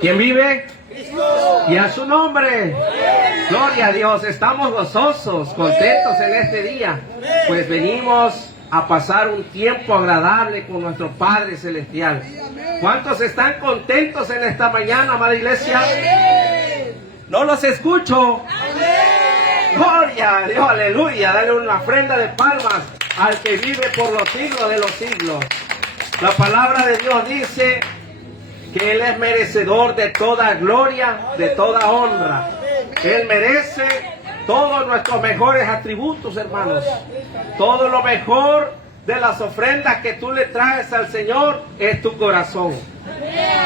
¿Quién vive? Cristo. Y a su nombre. Gloria a Dios. Estamos gozosos, contentos en este día. Pues venimos a pasar un tiempo agradable con nuestro Padre Celestial. ¿Cuántos están contentos en esta mañana, amada iglesia? No los escucho. Gloria a Dios, aleluya. Dale una ofrenda de palmas al que vive por los siglos de los siglos. La palabra de Dios dice que Él es merecedor de toda gloria, de toda honra. Él merece todos nuestros mejores atributos, hermanos. Todo lo mejor de las ofrendas que tú le traes al Señor es tu corazón.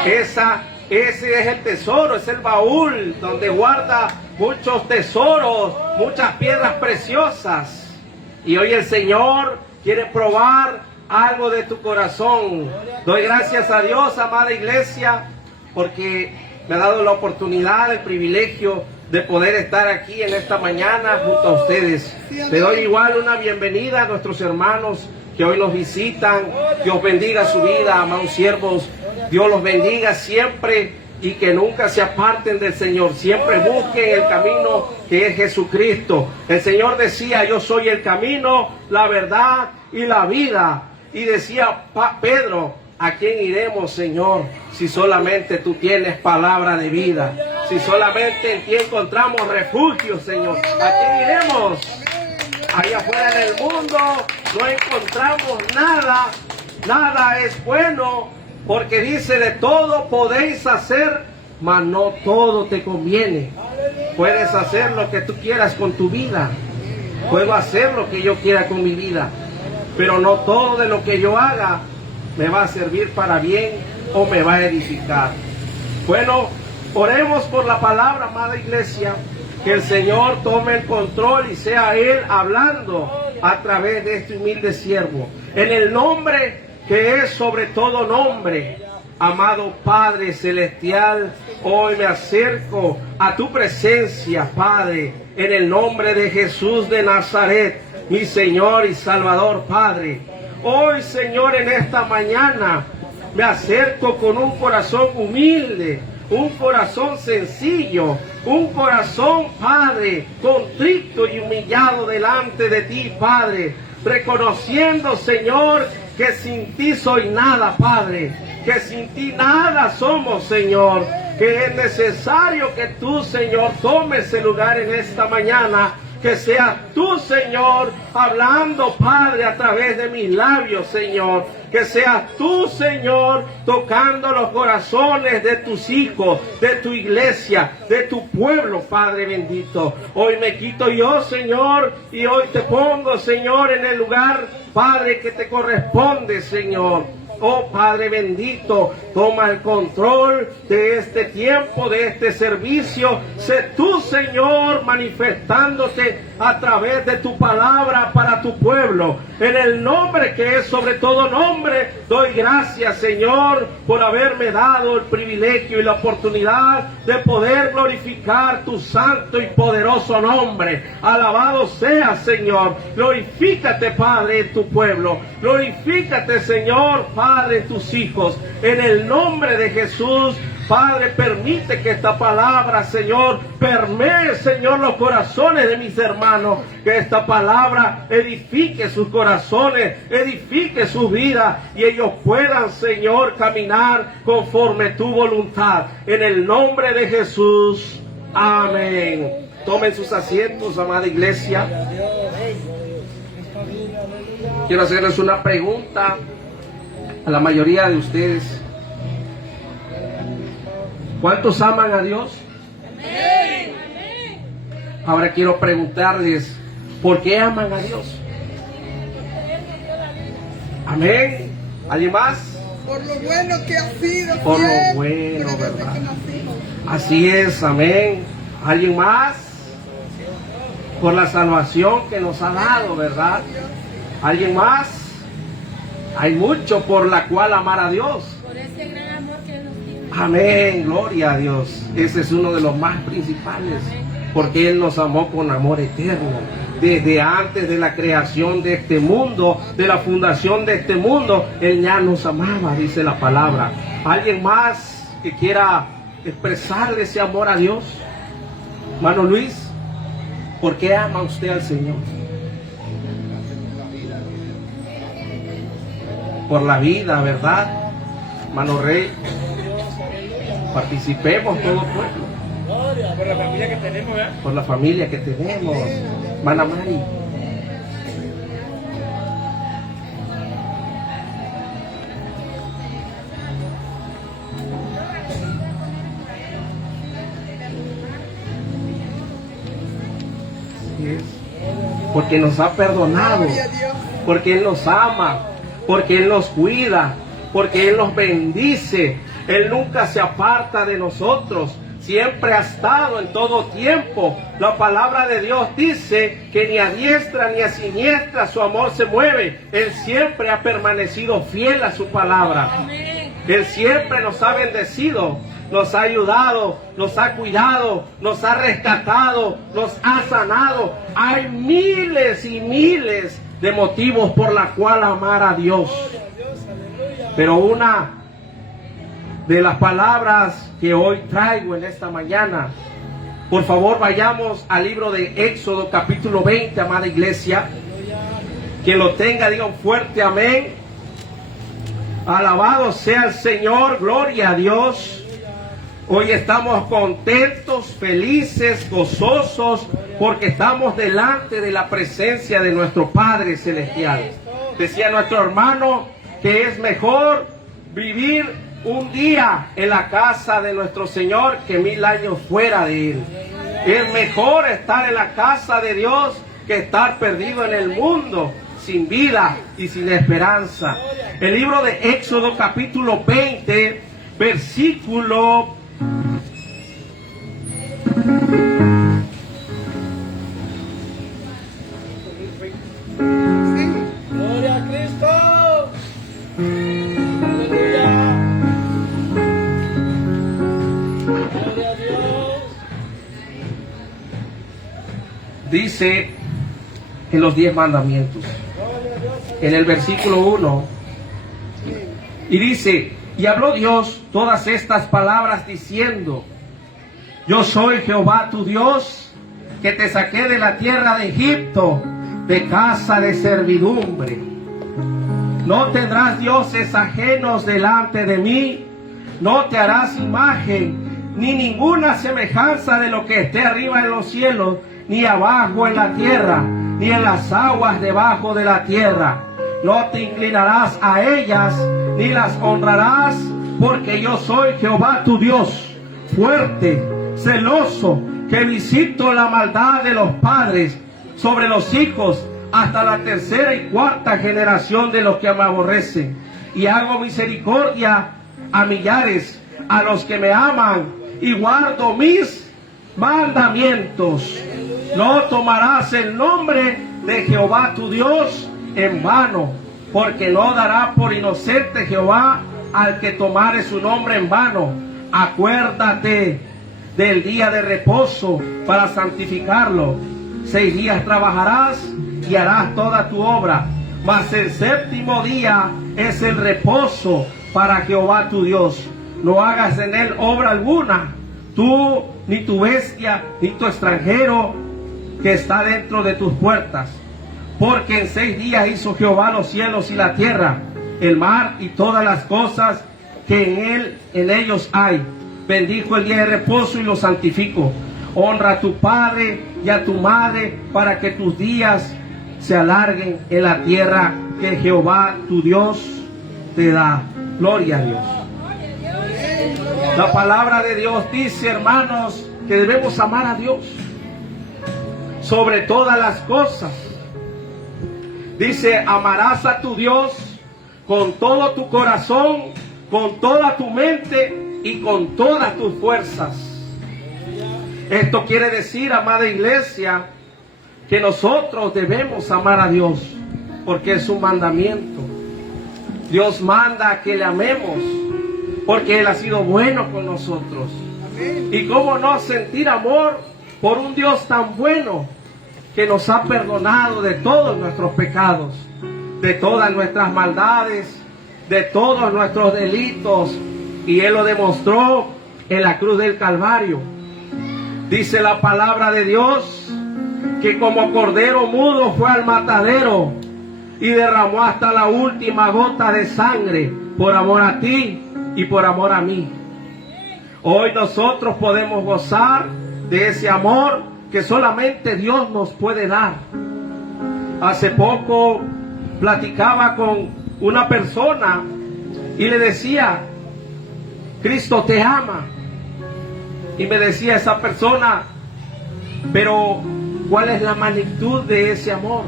Ese es el tesoro, es el baúl donde guarda muchos tesoros, muchas piedras preciosas. Y hoy el Señor quiere probar algo de tu corazón. Doy gracias a Dios, amada iglesia, porque me ha dado la oportunidad, el privilegio de poder estar aquí en esta mañana junto a ustedes. Le doy igual una bienvenida a nuestros hermanos que hoy nos visitan. Dios bendiga su vida, amados siervos. Dios los bendiga siempre y que nunca se aparten del Señor. Siempre busquen el camino que es Jesucristo. El Señor decía: yo soy el camino, la verdad y la vida. Y decía Pedro: ¿a quién iremos, Señor, si solamente tú tienes palabra de vida? Si solamente en ti encontramos refugio, Señor. ¿A quién iremos? Allá afuera en el mundo no encontramos nada. Nada es bueno, porque dice: de todo podéis hacer, mas no todo te conviene. Puedes hacer lo que tú quieras con tu vida. Puedo hacer lo que yo quiera con mi vida, pero no todo de lo que yo haga me va a servir para bien o me va a edificar. Bueno, oremos por la palabra, amada iglesia, que el Señor tome el control y sea Él hablando a través de este humilde siervo. En el nombre que es sobre todo nombre, amado Padre Celestial, hoy me acerco a tu presencia, Padre, en el nombre de Jesús de Nazaret, mi Señor y Salvador, Padre. Hoy, Señor, en esta mañana me acerco con un corazón humilde, un corazón sencillo, un corazón, Padre, contrito y humillado delante de ti, Padre, reconociendo, Señor, que sin ti soy nada, Padre, que sin ti nada somos, Señor, que es necesario que tú, Señor, tomes el lugar en esta mañana. Que seas tú, Señor, hablando, Padre, a través de mis labios, Señor. Que seas tú, Señor, tocando los corazones de tus hijos, de tu iglesia, de tu pueblo, Padre bendito. Hoy me quito yo, Señor, y hoy te pongo, Señor, en el lugar, Padre, que te corresponde, Señor. Oh Padre bendito, toma el control de este tiempo, de este servicio. Sé tú, Señor, manifestándote a través de tu palabra para tu pueblo. En el nombre que es sobre todo nombre, doy gracias, Señor, por haberme dado el privilegio y la oportunidad de poder glorificar tu santo y poderoso nombre. Alabado sea, Señor. Glorifícate, Padre, en tu pueblo. Glorifícate, Señor, Padre, en tus hijos. En el nombre de Jesús, Padre, permite que esta palabra, Señor, permee, Señor, los corazones de mis hermanos. Que esta palabra edifique sus corazones, edifique su vida, y ellos puedan, Señor, caminar conforme tu voluntad. En el nombre de Jesús. Amén. Tomen sus asientos, amada iglesia. Quiero hacerles una pregunta a la mayoría de ustedes. ¿Cuántos aman a Dios? Amén. Ahora quiero preguntarles, ¿por qué aman a Dios? Amén. ¿Alguien más? Por lo bueno que ha sido. Por lo bueno, ¿verdad? Así es, amén. ¿Alguien más? Por la salvación que nos ha dado, ¿verdad? ¿Alguien más? Hay mucho por la cual amar a Dios. Por ese gran amor que nos tiene. Amén, gloria a Dios. Ese es uno de los más principales, porque Él nos amó con amor eterno. Desde antes de la creación de este mundo, de la fundación de este mundo, Él ya nos amaba, dice la palabra. ¿Alguien más? que quiera expresarle ese amor a Dios? Hermano Luis, ¿por qué ama usted al Señor? Por la vida, ¿verdad? Hermano Rey, participemos todo pueblo. Por la familia que tenemos, ¿eh? Por la familia que tenemos. Hermana Mari. Porque nos ha perdonado, Gloria a Dios. porque Él nos ama, porque Él nos cuida, porque Él nos bendice. Él nunca se aparta de nosotros, siempre ha estado en todo tiempo. La palabra de Dios dice que ni a diestra ni a siniestra su amor se mueve. Él siempre ha permanecido fiel a su palabra. Amén. Él siempre nos ha bendecido, nos ha ayudado, nos ha cuidado, nos ha rescatado, nos ha sanado. Hay miles y miles de motivos por la cual amar a Dios. Pero una de las palabras que hoy traigo en esta mañana, por favor vayamos al libro de Éxodo capítulo 20, amada iglesia. Quien lo tenga, diga un fuerte amén. Alabado sea el Señor, gloria a Dios. Hoy estamos contentos, felices, gozosos, porque estamos delante de la presencia de nuestro Padre Celestial. Decía nuestro hermano que es mejor vivir un día en la casa de nuestro Señor que 1000 años fuera de Él. Es mejor estar en la casa de Dios que estar perdido en el mundo, sin vida y sin esperanza. El libro de Éxodo capítulo 20, versículo Sí. ¡Gloria a Cristo! ¡Aleluya! ¡Gloria a Dios! dice en los 10 mandamientos, en el versículo 1, y dice: y habló Dios todas estas palabras diciendo: yo soy Jehová tu Dios, que te saqué de la tierra de Egipto, de casa de servidumbre. No tendrás dioses ajenos delante de mí, no te harás imagen, ni ninguna semejanza de lo que esté arriba en los cielos, ni abajo en la tierra, ni en las aguas debajo de la tierra. No te inclinarás a ellas, ni las honrarás, porque yo soy Jehová tu Dios, fuerte, celoso, que visito la maldad de los padres sobre los hijos hasta la tercera y cuarta generación de los que me aborrecen, y hago misericordia a millares, a los que me aman, y guardo mis mandamientos. No tomarás el nombre de Jehová tu Dios en vano, porque no dará por inocente Jehová al que tomare su nombre en vano. Acuérdate del día de reposo para santificarlo. 6 días trabajarás y harás toda tu obra, mas el séptimo día es el reposo para Jehová tu Dios. No hagas en él obra alguna, tú, ni tu bestia, ni tu extranjero que está dentro de tus puertas. Porque en 6 días hizo Jehová los cielos y la tierra, el mar y todas las cosas que en ellos hay. Bendijo el día de reposo y lo santificó. Honra a tu padre y a tu madre, para que tus días se alarguen en la tierra que Jehová tu Dios te da. Gloria a Dios. La palabra de Dios dice, hermanos, que debemos amar a Dios sobre todas las cosas. Dice: amarás a tu Dios con todo tu corazón, con toda tu mente y con todas tus fuerzas. Esto quiere decir, amada iglesia, que nosotros debemos amar a Dios, porque es un mandamiento. Dios manda que le amemos, porque Él ha sido bueno con nosotros. Y cómo no sentir amor por un Dios tan bueno, que nos ha perdonado de todos nuestros pecados, de todas nuestras maldades, de todos nuestros delitos, Y Él lo demostró en la cruz del Calvario. Dice la palabra de Dios que como cordero mudo fue al matadero y derramó hasta la última gota de sangre por amor a ti y por amor a mí. Hoy nosotros podemos gozar de ese amor que solamente Dios nos puede dar. Hace poco platicaba con una persona y le decía, Cristo te ama. Y me decía esa persona, pero ¿cuál es la magnitud de ese amor?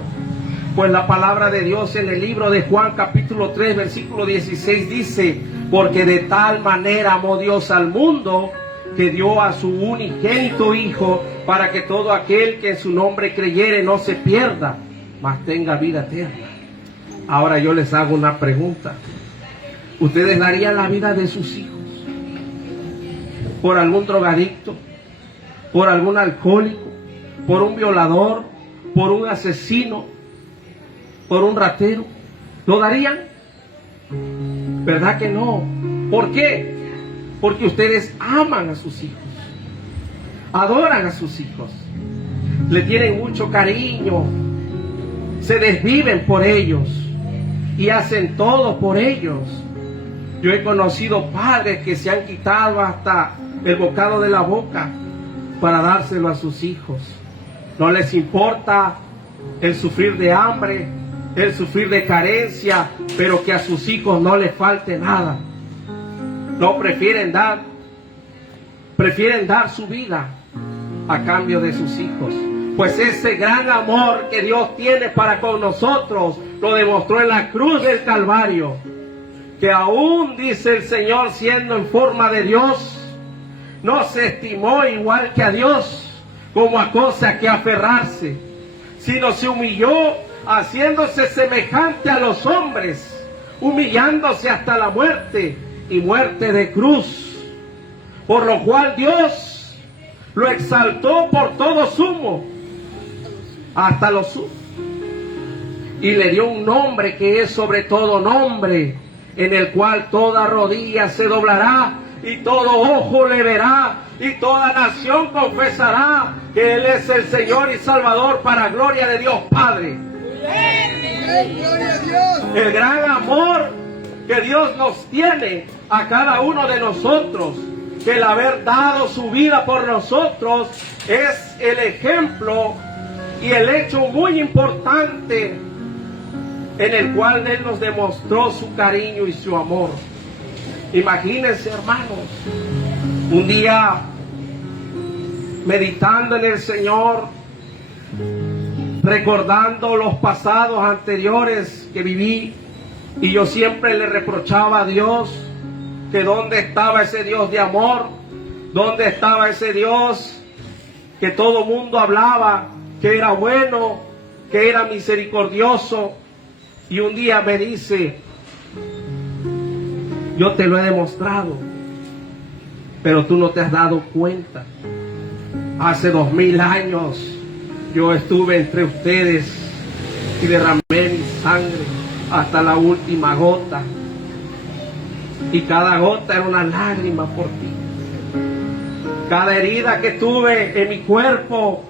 Pues la palabra de Dios en el libro de Juan capítulo 3 versículo 16 dice, porque de tal manera amó Dios al mundo que dio a su unigénito Hijo para que todo aquel que en su nombre creyere no se pierda, mas tenga vida eterna. Ahora yo les hago una pregunta. ¿Ustedes darían la vida de sus hijos por algún drogadicto, por algún alcohólico, por un violador, por un asesino, por un ratero? ¿Lo darían? ¿Verdad que no? ¿Por qué? Porque ustedes aman a sus hijos, adoran a sus hijos, le tienen mucho cariño, se desviven por ellos y hacen todo por ellos. Yo he conocido padres que se han quitado hasta el bocado de la boca para dárselo a sus hijos. No les importa el sufrir de hambre, el sufrir de carencia, pero que a sus hijos no les falte nada. No, prefieren dar su vida a cambio de sus hijos. Pues ese gran amor que Dios tiene para con nosotros lo demostró en la cruz del Calvario, que aún, dice el Señor, siendo en forma de Dios, no se estimó igual que a Dios como a cosa que aferrarse, sino se humilló haciéndose semejante a los hombres, humillándose hasta la muerte y muerte de cruz, por lo cual Dios lo exaltó por todo sumo, hasta lo sumo, y le dio un nombre que es sobre todo nombre, en el cual toda rodilla se doblará y todo ojo le verá y toda nación confesará que Él es el Señor y Salvador, para gloria de Dios Padre. ¡Gloria a Dios! El gran amor que Dios nos tiene a cada uno de nosotros, que el haber dado su vida por nosotros es el ejemplo y el hecho muy importante en el cual Él nos demostró su cariño y su amor. Imagínense, hermanos, un día meditando en el Señor, recordando los pasados anteriores que viví, y yo siempre le reprochaba a Dios que dónde estaba ese Dios de amor, dónde estaba ese Dios que todo mundo hablaba que era bueno, que era misericordioso. Y un día me dice, yo te lo he demostrado, pero tú no te has dado cuenta. Hace 2000 años yo estuve entre ustedes y derramé mi sangre hasta la última gota. Y cada gota era una lágrima por ti. Cada herida que tuve en mi cuerpo,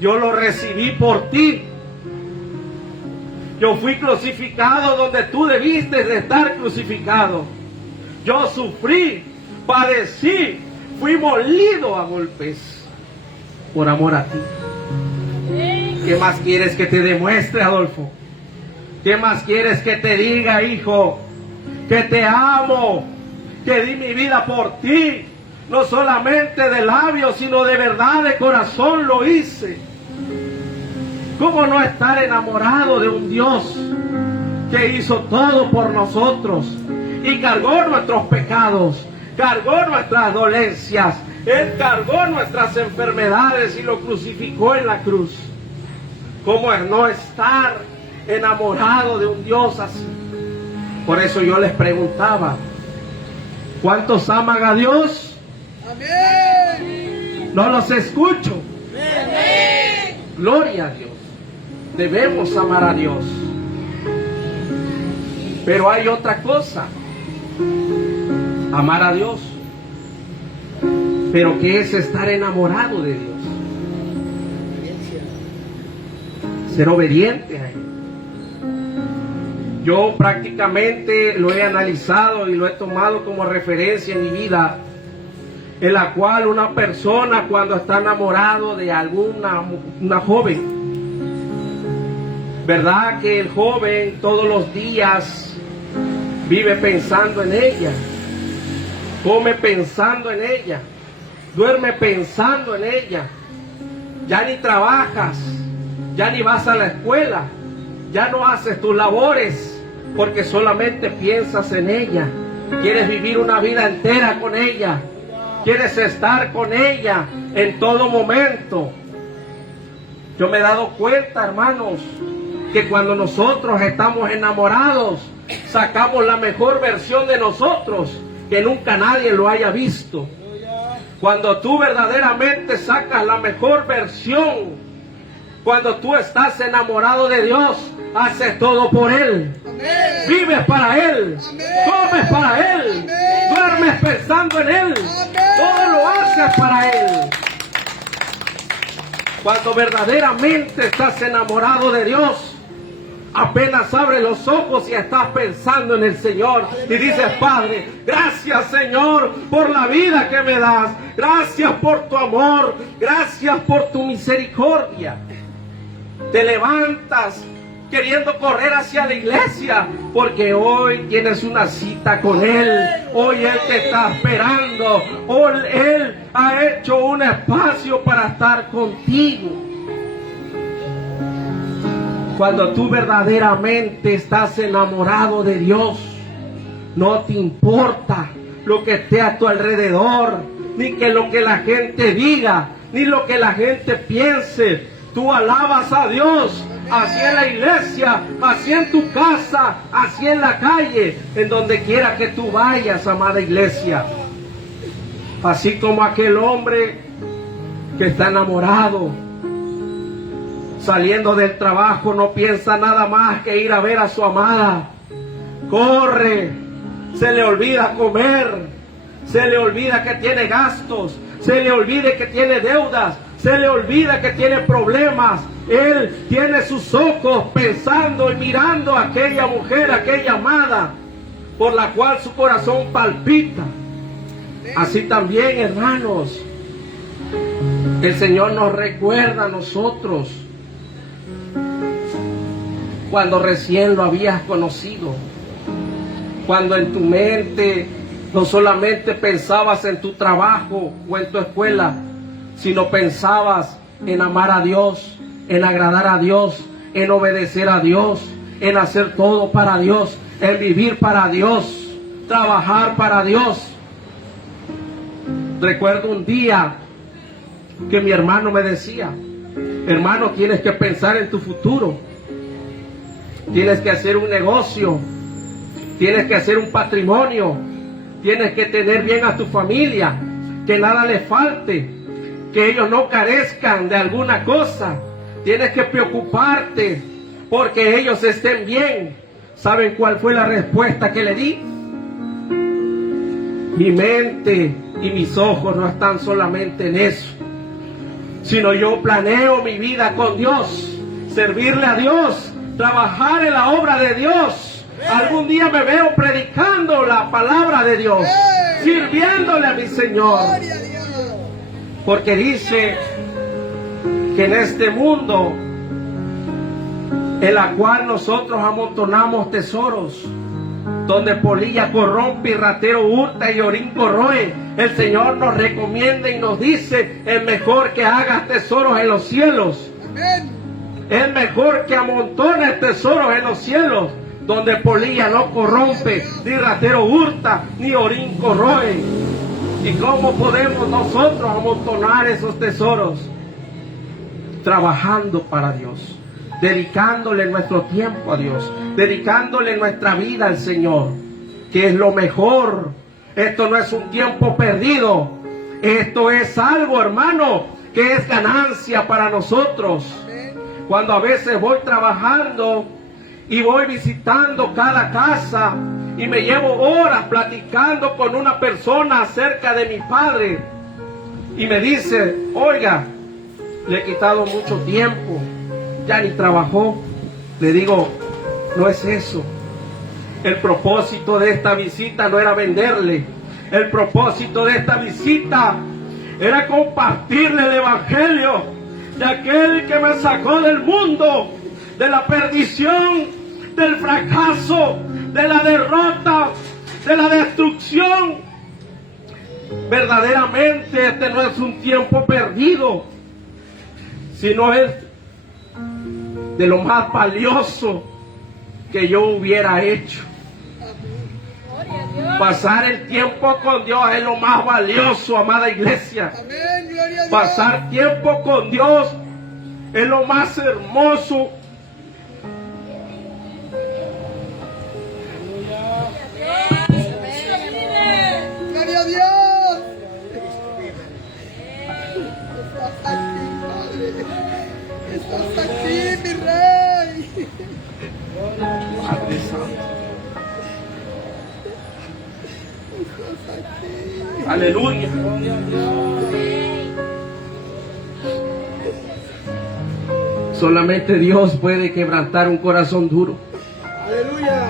yo lo recibí por ti. Yo fui crucificado donde tú debiste de estar crucificado. Yo sufrí, padecí, fui molido a golpes por amor a ti. ¿Qué más quieres que te demuestre, Adolfo? ¿Qué más quieres que te diga, hijo? Que te amo, que di mi vida por ti, no solamente de labios, sino de verdad, de corazón lo hice. ¿Cómo no estar enamorado de un Dios que hizo todo por nosotros y cargó nuestros pecados, cargó nuestras dolencias, Él cargó nuestras enfermedades y lo crucificó en la cruz? ¿Cómo es no estar enamorado de un Dios así? Por eso yo les preguntaba, ¿cuántos aman a Dios? ¡Amén! No los escucho. ¡Amén! Gloria a Dios. Debemos amar a Dios. Pero hay otra cosa. amar a Dios. Pero ¿qué es estar enamorado de Dios? Ser obediente a Él. Yo prácticamente lo he analizado y lo he tomado como referencia en mi vida, en la cual una persona cuando está enamorado de una joven, ¿verdad? Que el joven todos los días vive pensando en ella, come pensando en ella, duerme pensando en ella, ya ni trabajas, ya ni vas a la escuela, ya no haces tus labores, porque solamente piensas en ella. Quieres vivir una vida entera con ella, quieres estar con ella en todo momento. Yo me he dado cuenta, hermanos, que cuando nosotros estamos enamorados, sacamos la mejor versión de nosotros que nunca nadie lo haya visto. Cuando tú verdaderamente sacas la mejor versión, cuando tú estás enamorado de Dios, haces todo por Él. Amén. Vives para Él. Amén. Comes para Él. Amén. Duermes pensando en Él. Todo lo haces para Él. Cuando verdaderamente estás enamorado de Dios, apenas abres los ojos y estás pensando en el Señor y dices: Padre, gracias, Señor, por la vida que me das. Gracias por tu amor. Gracias por tu misericordia. Te levantas queriendo correr hacia la iglesia porque hoy tienes una cita con Él. Hoy Él te está esperando. Hoy Él ha hecho un espacio para estar contigo. Cuando tú verdaderamente estás enamorado de Dios, no te importa lo que esté a tu alrededor, ni que lo que la gente diga, ni lo que la gente piense. Tú alabas a Dios, así en la iglesia, así en tu casa, así en la calle, en donde quiera que tú vayas, amada iglesia. Así como aquel hombre que está enamorado, saliendo del trabajo, no piensa nada más que ir a ver a su amada. Corre, se le olvida comer, se le olvida que tiene gastos, se le olvida que tiene deudas, se le olvida que tiene problemas. Él tiene sus ojos pensando y mirando a aquella mujer, a aquella amada, por la cual su corazón palpita. Así también, hermanos, el Señor nos recuerda a nosotros cuando recién lo habías conocido, cuando en tu mente no solamente pensabas en tu trabajo o en tu escuela, sino pensabas en amar a Dios, en agradar a Dios, en obedecer a Dios, en hacer todo para Dios, en vivir para Dios, trabajar para Dios. Recuerdo un día que mi hermano me decía: hermano, tienes que pensar en tu futuro, tienes que hacer un negocio, tienes que hacer un patrimonio, tienes que tener bien a tu familia, que nada les falte, que ellos no carezcan de alguna cosa. Tienes que preocuparte porque ellos estén bien. ¿Saben cuál fue la respuesta que le di? Mi mente y mis ojos no están solamente en eso, sino yo planeo mi vida con Dios, servirle a Dios, trabajar en la obra de Dios. Algún día me veo predicando la palabra de Dios, sirviéndole a mi Señor. Porque dice que en este mundo en la cual nosotros amontonamos tesoros, donde polilla corrompe y ratero hurta y orín corroe, el Señor nos recomienda y nos dice: es mejor que hagas tesoros en los cielos. Amén. Es mejor que amontones tesoros en los cielos, donde polilla no corrompe, ni ratero hurta, ni orín corroe. ¿Y cómo podemos nosotros amontonar esos tesoros? Trabajando para Dios, dedicándole nuestro tiempo a Dios, dedicándole nuestra vida al Señor, que es lo mejor. Esto no es un tiempo perdido, esto es algo, hermano, que es ganancia para nosotros. Cuando a veces voy trabajando y voy visitando cada casa y me llevo horas platicando con una persona acerca de mi padre y me dice, oiga, le he quitado mucho tiempo, ya ni trabajó. Le digo, no es eso. El propósito de esta visita no era venderle. El propósito de esta visita era compartirle el evangelio de aquel que me sacó del mundo, de la perdición, del fracaso, de la derrota, de la destrucción. Verdaderamente este no es un tiempo perdido, sino es de lo más valioso que yo hubiera hecho. Pasar el tiempo con Dios es lo más valioso, amada iglesia. Amén, gloria a Dios. Pasar tiempo con Dios es lo más hermoso. Gloria a Dios. Estás aquí, Padre. Estás aquí, mi Rey. Padre Santo. Estás aquí. Aleluya. Solamente Dios puede quebrantar un corazón duro. Aleluya.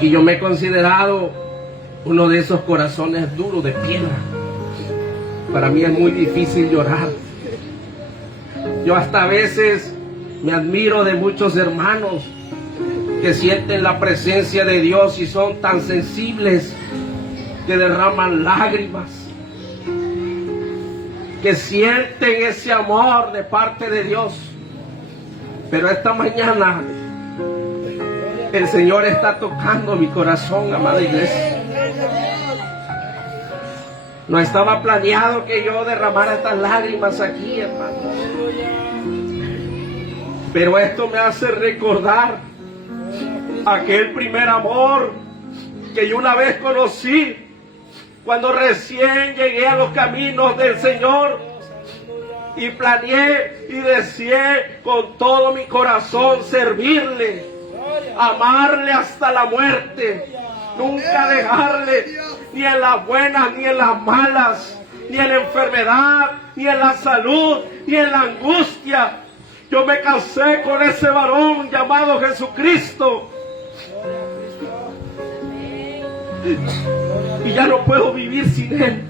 Y yo me he considerado uno de esos corazones duros de piedra. Para mí es muy difícil llorar. Yo hasta a veces me admiro de muchos hermanos que sienten la presencia de Dios y son tan sensibles que derraman lágrimas, que sienten ese amor de parte de Dios. Pero esta mañana el Señor está tocando mi corazón, amada iglesia. No estaba planeado que yo derramara estas lágrimas aquí, hermano. Pero esto me hace recordar aquel primer amor que yo una vez conocí cuando recién llegué a los caminos del Señor y planeé y deseé con todo mi corazón servirle, amarle hasta la muerte, nunca dejarle ni en las buenas ni en las malas, ni en la enfermedad, ni en la salud, ni en la angustia. Yo me casé con ese varón llamado Jesucristo. Y ya no puedo vivir sin Él.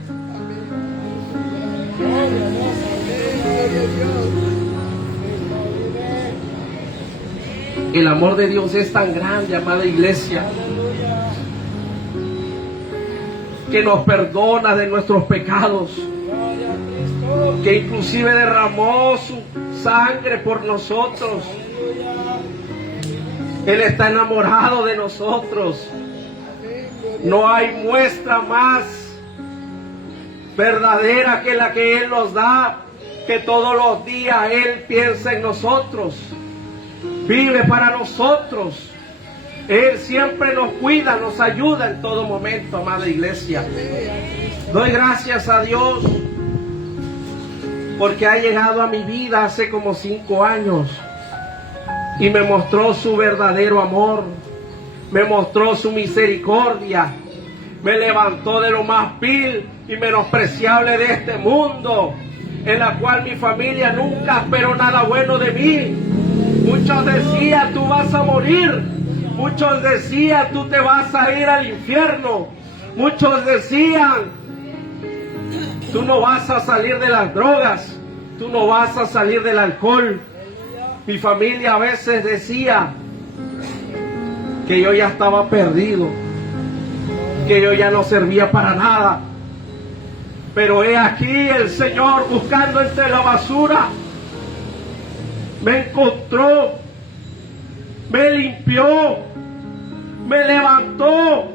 El amor de Dios es tan grande, amada iglesia, que nos perdona de nuestros pecados, que inclusive derramó su sangre por nosotros. Él está enamorado de nosotros. No hay muestra más verdadera que la que Él nos da, que todos los días Él piensa en nosotros, vive para nosotros. Él siempre nos cuida, nos ayuda en todo momento, amada iglesia. Doy gracias a Dios porque ha llegado a mi vida hace como 5 años y me mostró su verdadero amor, me mostró su misericordia, me levantó de lo más vil y menospreciable de este mundo, en la cual mi familia nunca esperó nada bueno de mí. Muchos decían, tú vas a morir. Muchos decían, tú te vas a ir al infierno. Muchos decían, tú no vas a salir de las drogas, tú no vas a salir del alcohol. Mi familia a veces decía que yo ya estaba perdido, que yo ya no servía para nada. Pero he aquí el Señor buscando entre la basura, me encontró, me limpió, me levantó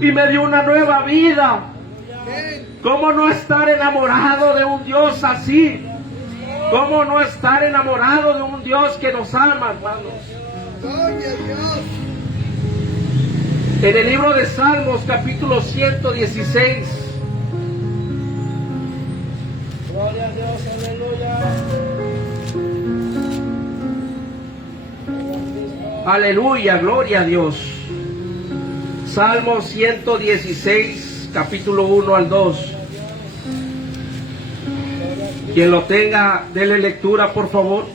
y me dio una nueva vida. ¿Cómo no estar enamorado de un Dios así? ¿Cómo no estar enamorado de un Dios que nos ama, hermanos? Gloria a Dios. En el libro de Salmos, capítulo 116. Gloria a Dios, aleluya. Aleluya, gloria a Dios. Salmo 116, capítulo 1 al 2. Quien lo tenga, dele lectura, por favor.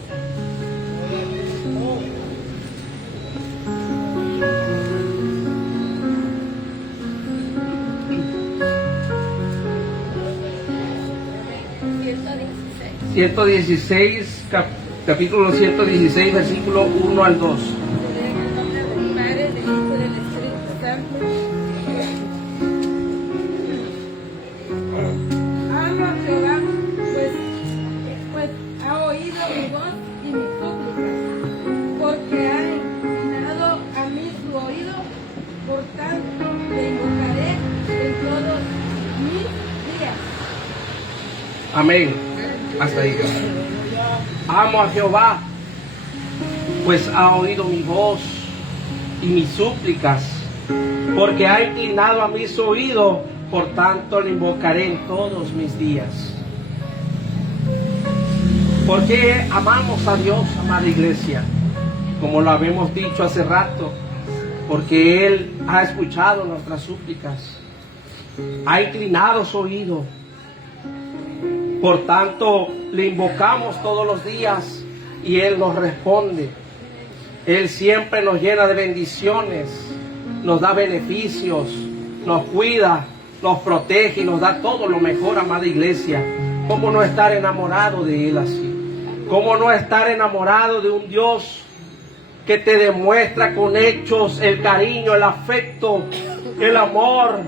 Capítulo 116, versículo 1 al 2. En el nombre del Padre, del Hijo y del Espíritu Santo. Amo a Jehová, pues ha oído mi voz y mi súplica, porque ha inclinado a mí su oído, por tanto le invocaré en todos mis días. Amén. Hasta ahí. Amo a Jehová, pues ha oído mi voz y mis súplicas, porque ha inclinado a mí su oído, por tanto le invocaré en todos mis días. ¿Por qué amamos a Dios, amada iglesia? Como lo habíamos dicho hace rato, porque Él ha escuchado nuestras súplicas, ha inclinado su oído. Por tanto, le invocamos todos los días y Él nos responde. Él siempre nos llena de bendiciones, nos da beneficios, nos cuida, nos protege y nos da todo lo mejor, amada iglesia. ¿Cómo no estar enamorado de Él así? ¿Cómo no estar enamorado de un Dios que te demuestra con hechos el cariño, el afecto, el amor,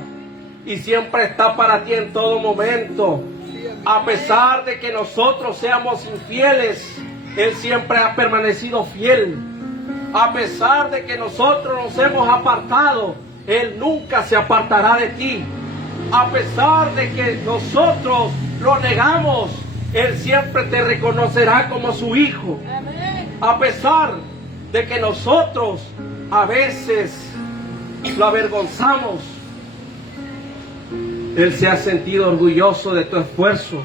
y siempre está para ti en todo momento? A pesar de que nosotros seamos infieles, Él siempre ha permanecido fiel. A pesar de que nosotros nos hemos apartado, Él nunca se apartará de ti. A pesar de que nosotros lo negamos, Él siempre te reconocerá como su hijo. A pesar de que nosotros a veces lo avergonzamos, Él se ha sentido orgulloso de tu esfuerzo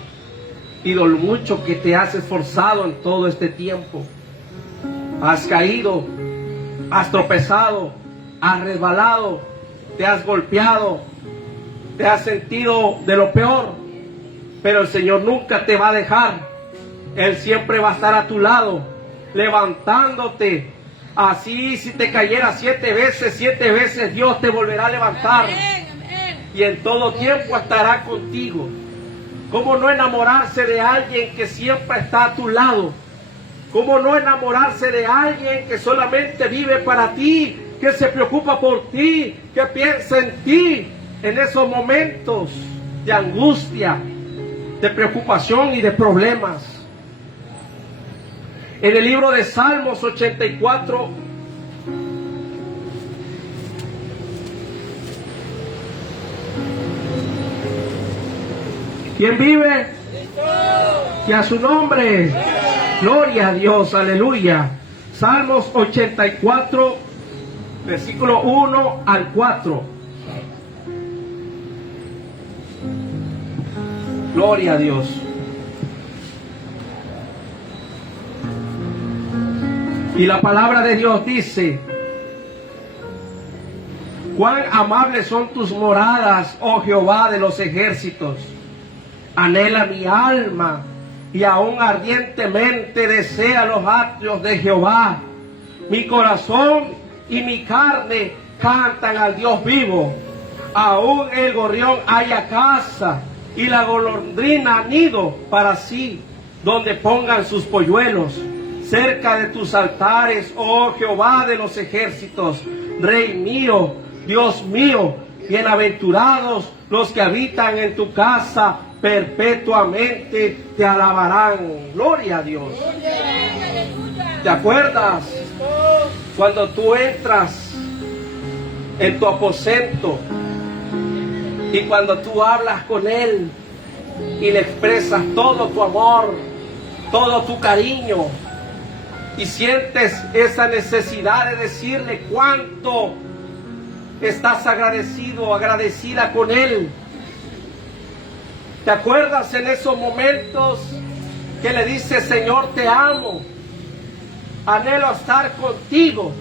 y de lo mucho que te has esforzado en todo este tiempo. Has caído, has tropezado, has resbalado, te has golpeado, te has sentido de lo peor, pero el Señor nunca te va a dejar. Él siempre va a estar a tu lado, levantándote. Así, si te cayeras 7 veces Dios te volverá a levantar. Y en todo tiempo estará contigo. ¿Cómo no enamorarse de alguien que siempre está a tu lado? ¿Cómo no enamorarse de alguien que solamente vive para ti, que se preocupa por ti, que piensa en ti en esos momentos de angustia, de preocupación y de problemas? En el libro de Salmos 84, ¿quién vive? Que a su nombre. Gloria a Dios, aleluya. Salmos 84, versículo 1 al 4. Gloria a Dios. Y la palabra de Dios dice: cuán amables son tus moradas, oh Jehová de los ejércitos. Anhela mi alma y aún ardientemente desea los atrios de Jehová. Mi corazón y mi carne cantan al Dios vivo. Aún el gorrión halla casa y la golondrina nido para sí, donde pongan sus polluelos. Cerca de tus altares, oh Jehová de los ejércitos, Rey mío, Dios mío, bienaventurados los que habitan en tu casa, perpetuamente te alabarán. Gloria a Dios. ¿Te acuerdas cuando tú entras en tu aposento y cuando tú hablas con Él y le expresas todo tu amor, todo tu cariño, y sientes esa necesidad de decirle cuánto estás agradecido, agradecida con Él? ¿Te acuerdas en esos momentos que le dices: Señor, te amo, anhelo estar contigo,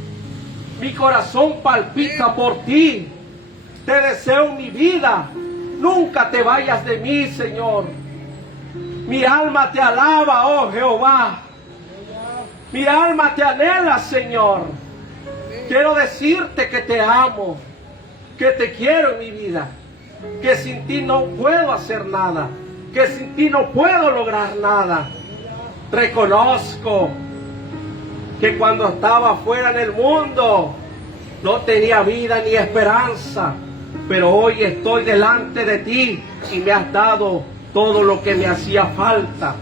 mi corazón palpita por ti, te deseo mi vida. Nunca te vayas de mí, Señor. Mi alma te alaba, oh Jehová. Mi alma te anhela, Señor. Quiero decirte que te amo, que te quiero en mi vida, que sin ti no puedo hacer nada, que sin ti no puedo lograr nada. Reconozco que cuando estaba fuera en el mundo no tenía vida ni esperanza, pero hoy estoy delante de ti y me has dado todo lo que me hacía falta.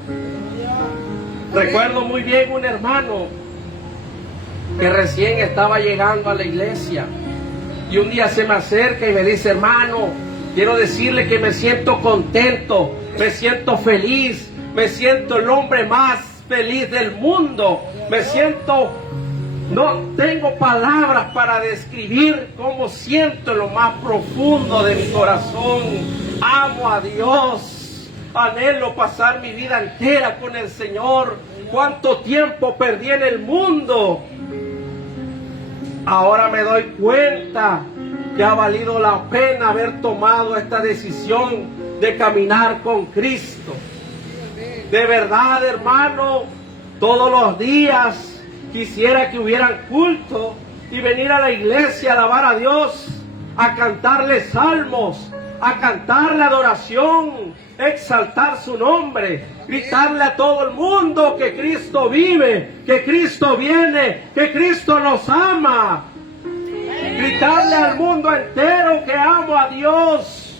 Recuerdo muy bien un hermano que recién estaba llegando a la iglesia y un día se me acerca y me dice: hermano, quiero decirle que me siento contento, me siento feliz, me siento el hombre más feliz del mundo, me siento, no tengo palabras para describir cómo siento en lo más profundo de mi corazón. Amo a Dios, anhelo pasar mi vida entera con el Señor. Cuánto tiempo perdí en el mundo. Ahora me doy cuenta que ha valido la pena haber tomado esta decisión de caminar con Cristo. De verdad, hermano, todos los días quisiera que hubieran culto y venir a la iglesia a alabar a Dios, a cantarle salmos, a cantarle adoración, exaltar su nombre, gritarle a todo el mundo que Cristo vive, que Cristo viene, que Cristo nos ama. Gritarle al mundo entero que amo a Dios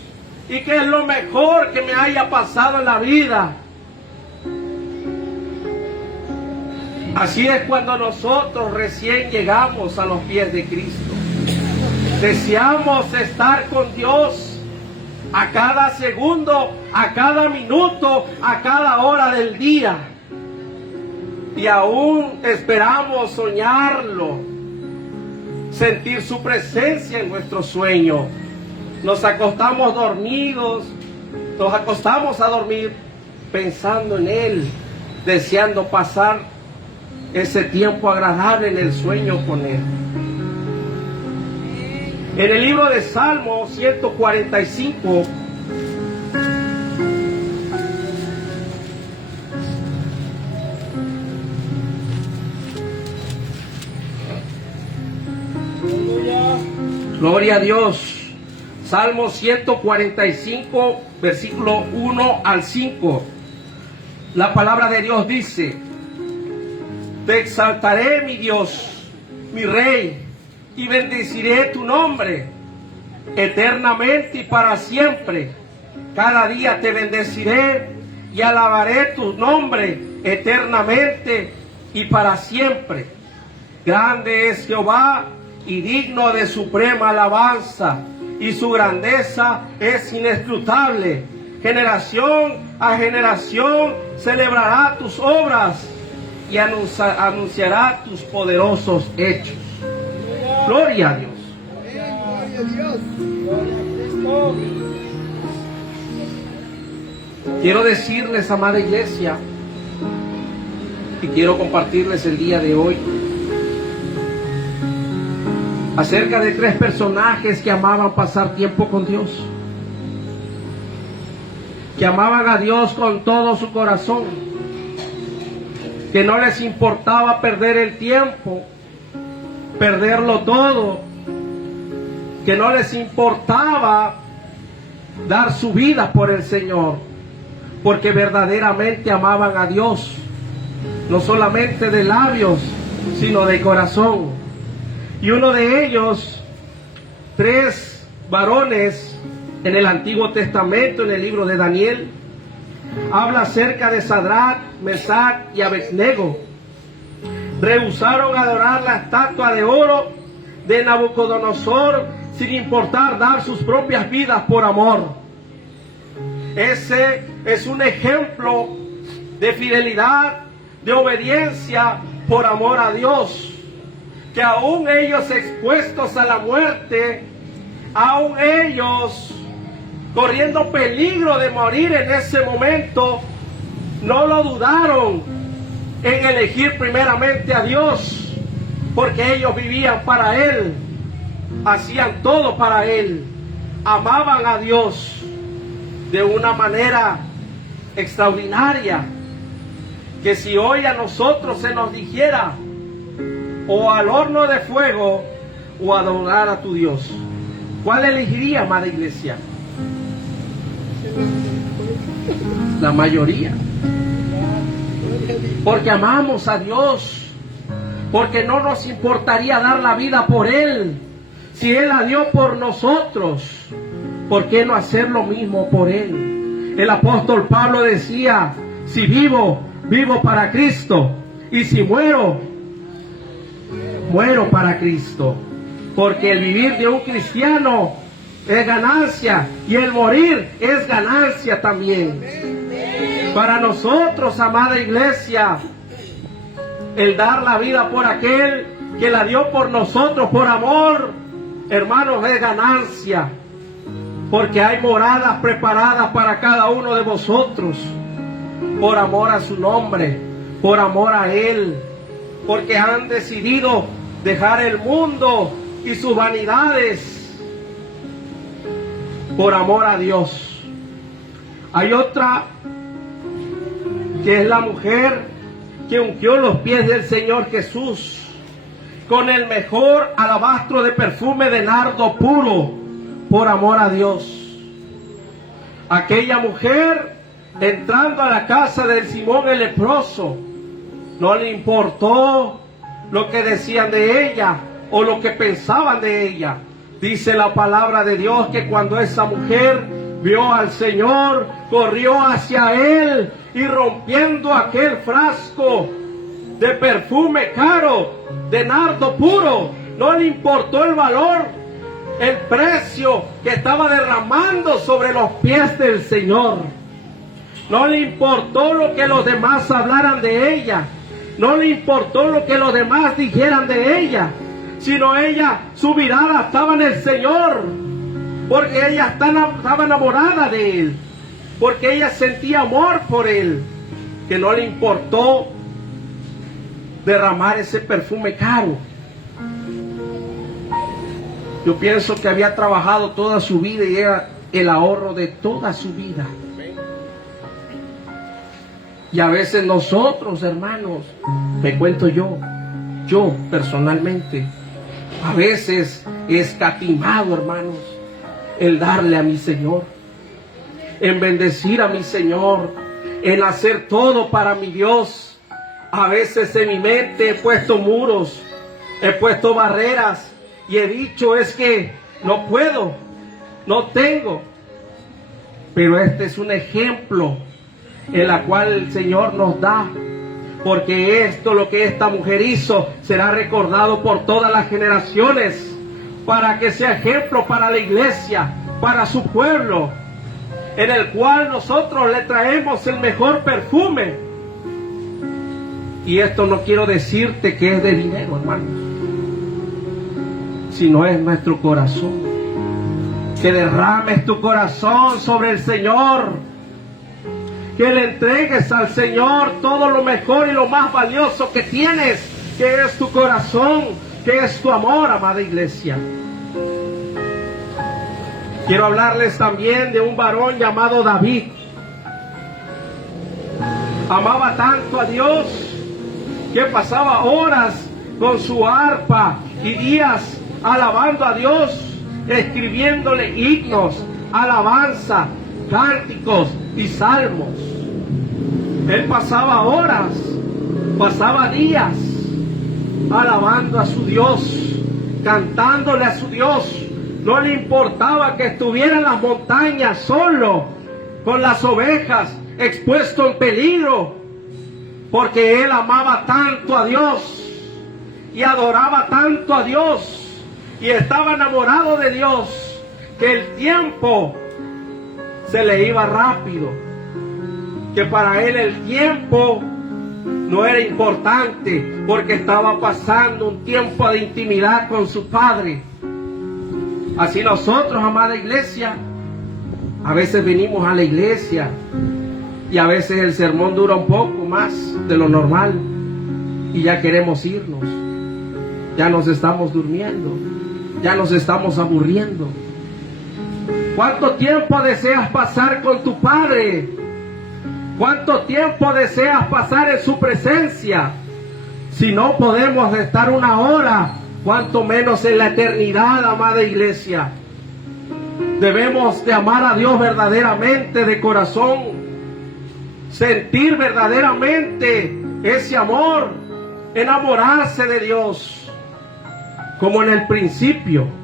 y que es lo mejor que me haya pasado en la vida. Así es cuando nosotros recién llegamos a los pies de Cristo. Deseamos estar con Dios a cada segundo, a cada minuto, a cada hora del día. Y aún esperamos soñarlo, sentir su presencia en nuestro sueño. Nos acostamos dormidos, nos acostamos a dormir pensando en Él, deseando pasar ese tiempo agradable en el sueño con Él. En el libro de Salmos 145, gloria a Dios. Salmo 145, versículo 1 al 5. La palabra de Dios dice: te exaltaré, mi Dios, mi Rey, y bendeciré tu nombre eternamente y para siempre. Cada día te bendeciré y alabaré tu nombre eternamente y para siempre. Grande es Jehová y digno de suprema alabanza, y su grandeza es inescrutable. Generación a generación celebrará tus obras y anunciará tus poderosos hechos. Gloria a Dios. Gloria a Dios. Quiero decirles, amada iglesia, y quiero compartirles el día de hoy acerca de 3 personajes que amaban pasar tiempo con Dios, que amaban a Dios con todo su corazón, que no les importaba perder el tiempo, perderlo todo, que no les importaba dar su vida por el Señor, porque verdaderamente amaban a Dios, no solamente de labios, sino de corazón. Y uno de ellos, 3 varones en el Antiguo Testamento, en el libro de Daniel, habla acerca de Sadrach, Mesach y Abednego. Rehusaron adorar la estatua de oro de Nabucodonosor sin importar dar sus propias vidas por amor. Ese es un ejemplo de fidelidad, de obediencia por amor a Dios, que aún ellos expuestos a la muerte, aún ellos corriendo peligro de morir en ese momento, no lo dudaron en elegir primeramente a Dios, porque ellos vivían para Él, hacían todo para Él. amaban a Dios de una manera extraordinaria, que si hoy a nosotros se nos dijera o al horno de fuego o adorar a tu Dios, ¿cuál elegiría, amada iglesia? La mayoría. Porque amamos a Dios, porque no nos importaría dar la vida por Él. Si Él la dio por nosotros, ¿por qué no hacer lo mismo por Él? El apóstol Pablo decía: si vivo, vivo para Cristo, y si muero, muero para Cristo. Porque el vivir de un cristiano es ganancia, y el morir es ganancia también. Para nosotros, amada iglesia, el dar la vida por aquel que la dio por nosotros, por amor, hermanos, es ganancia. Porque hay moradas preparadas para cada uno de vosotros, por amor a su nombre, por amor a Él, porque han decidido dejar el mundo y sus vanidades por amor a Dios. Hay otra que es la mujer que ungió los pies del Señor Jesús con el mejor alabastro de perfume de nardo puro, por amor a Dios. Aquella mujer, entrando a la casa del Simón el leproso, no le importó lo que decían de ella o lo que pensaban de ella. Dice la palabra de Dios que cuando esa mujer vio al Señor, corrió hacia Él y rompiendo aquel frasco de perfume caro, de nardo puro, no le importó el valor, el precio que estaba derramando sobre los pies del Señor. No le importó lo que los demás hablaran de ella, no le importó lo que los demás dijeran de ella, sino ella, su mirada estaba en el Señor, porque ella estaba enamorada de Él, porque ella sentía amor por Él, que no le importó derramar ese perfume caro. Yo pienso que había trabajado toda su vida y era el ahorro de toda su vida. Y a veces nosotros, hermanos, me cuento yo personalmente, a veces he escatimado, hermanos, el darle a mi Señor, en bendecir a mi Señor, en hacer todo para mi Dios. A veces en mi mente he puesto muros, he puesto barreras y he dicho: es que no puedo, no tengo. Pero este es un ejemplo en la cual el Señor nos da, porque esto, lo que esta mujer hizo, será recordado por todas las generaciones, para que sea ejemplo para la iglesia, para su pueblo, en el cual nosotros le traemos el mejor perfume. Y esto no quiero decirte que es de dinero, hermanos, sino es nuestro corazón. Que derrames tu corazón sobre el Señor, que le entregues al Señor todo lo mejor y lo más valioso que tienes, que es tu corazón, que es tu amor, amada iglesia. Quiero hablarles también de un varón llamado David. Amaba tanto a Dios que pasaba horas con su arpa y días alabando a Dios, escribiéndole himnos, alabanza, cánticos y salmos. Él pasaba horas, pasaba días alabando a su Dios, cantándole a su Dios. No le importaba que estuviera en las montañas solo, con las ovejas, expuesto en peligro, porque él amaba tanto a Dios y adoraba tanto a Dios y estaba enamorado de Dios, que el tiempo se le iba rápido, que para él el tiempo no era importante, porque estaba pasando un tiempo de intimidad con su Padre. Así nosotros, amada iglesia, a veces venimos a la iglesia y a veces el sermón dura un poco más de lo normal y ya queremos irnos, ya nos estamos durmiendo, ya nos estamos aburriendo. ¿Cuánto tiempo deseas pasar con tu Padre? ¿Cuánto tiempo deseas pasar en su presencia? Si no podemos estar una hora, cuánto menos en la eternidad, amada iglesia. Debemos de amar a Dios verdaderamente de corazón, sentir verdaderamente ese amor, enamorarse de Dios, como en el principio.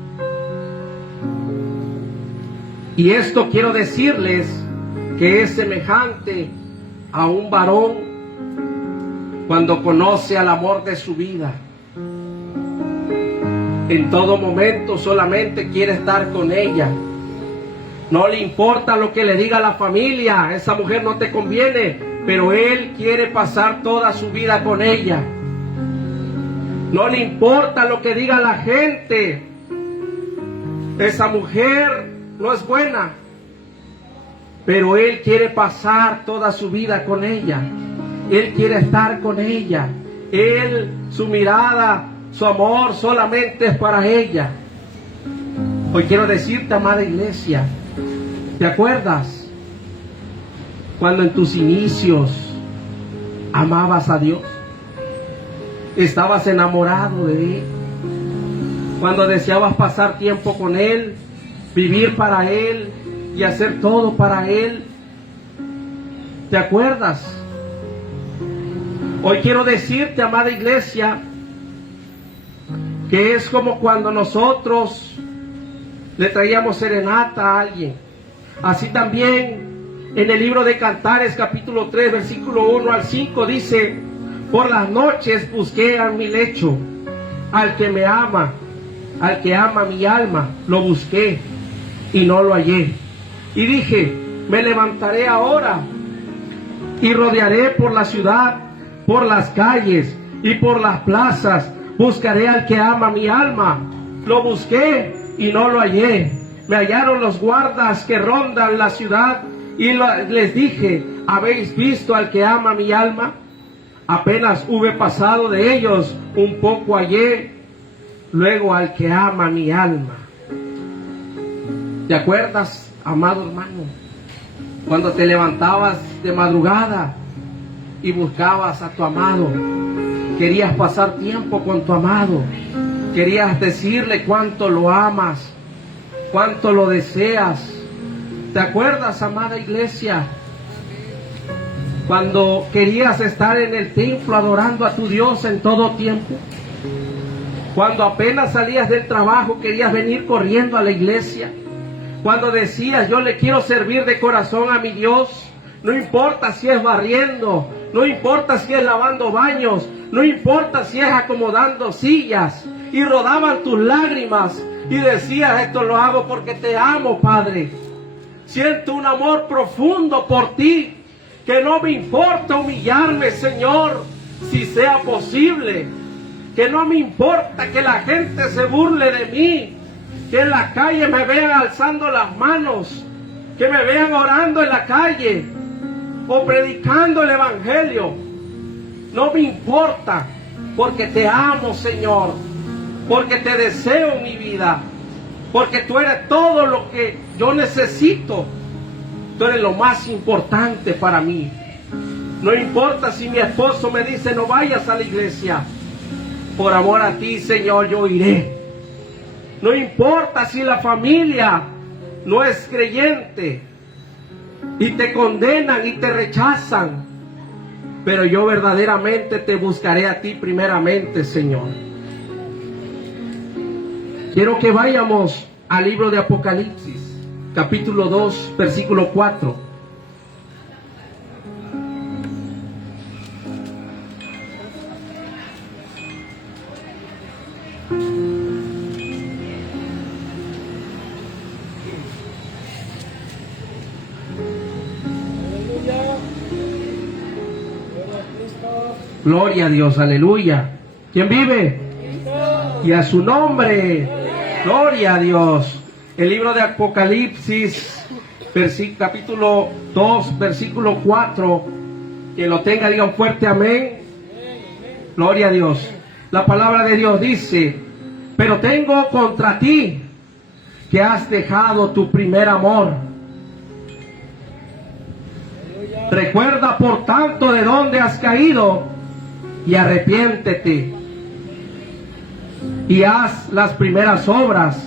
Y esto quiero decirles que es semejante a un varón cuando conoce al amor de su vida. En todo momento solamente quiere estar con ella. No le importa lo que le diga la familia, esa mujer no te conviene, pero él quiere pasar toda su vida con ella. No le importa lo que diga la gente, esa mujer no es buena, pero él quiere pasar toda su vida con ella. Él quiere estar con ella. Él, su mirada, su amor solamente es para ella. Hoy quiero decirte, amada iglesia, ¿te acuerdas cuando en tus inicios amabas a Dios? Estabas enamorado de Él. Cuando deseabas pasar tiempo con Él, vivir para Él y hacer todo para Él. ¿Te acuerdas? Hoy quiero decirte, amada iglesia, que es como cuando nosotros le traíamos serenata a alguien. Así también en el libro de Cantares, capítulo 3, versículo 1 al 5, dice: por las noches busqué a mi lecho al que me ama, al que ama mi alma, lo busqué y no lo hallé. Y dije: me levantaré ahora y rodearé por la ciudad, por las calles y por las plazas. Buscaré al que ama mi alma. Lo busqué y no lo hallé. Me hallaron los guardas que rondan la ciudad y les dije: ¿habéis visto al que ama mi alma? Apenas hube pasado de ellos, un poco hallé luego al que ama mi alma. ¿Te acuerdas, amado hermano, cuando te levantabas de madrugada y buscabas a tu amado? Querías pasar tiempo con tu amado. Querías decirle cuánto lo amas, cuánto lo deseas. ¿Te acuerdas, amada iglesia, cuando querías estar en el templo adorando a tu Dios en todo tiempo? Cuando apenas salías del trabajo querías venir corriendo a la iglesia. Cuando decías: yo le quiero servir de corazón a mi Dios. No importa si es barriendo, no importa si es lavando baños, no importa si es acomodando sillas. Y rodaban tus lágrimas y decías: esto lo hago porque te amo, Padre. Siento un amor profundo por ti, que no me importa humillarme, Señor, si sea posible. Que no me importa que la gente se burle de mí, que en la calle me vean alzando las manos, que me vean orando en la calle o predicando el evangelio. No me importa, porque te amo, Señor, porque te deseo en mi vida, porque tú eres todo lo que yo necesito. Tú eres lo más importante para mí. No importa si mi esposo me dice: no vayas a la iglesia. Por amor a ti, Señor, yo iré. No importa si la familia no es creyente y te condenan y te rechazan, pero yo verdaderamente te buscaré a ti primeramente, Señor. Quiero que vayamos al libro de Apocalipsis, capítulo 2, versículo 4. Gloria a Dios, aleluya. ¿Quién vive? Y a su nombre. Gloria a Dios. El libro de Apocalipsis, capítulo 2, versículo 4. Que lo tenga, digan fuerte amén. Gloria a Dios. La palabra de Dios dice: pero tengo contra ti que has dejado tu primer amor. Recuerda por tanto de dónde has caído y arrepiéntete y haz las primeras obras,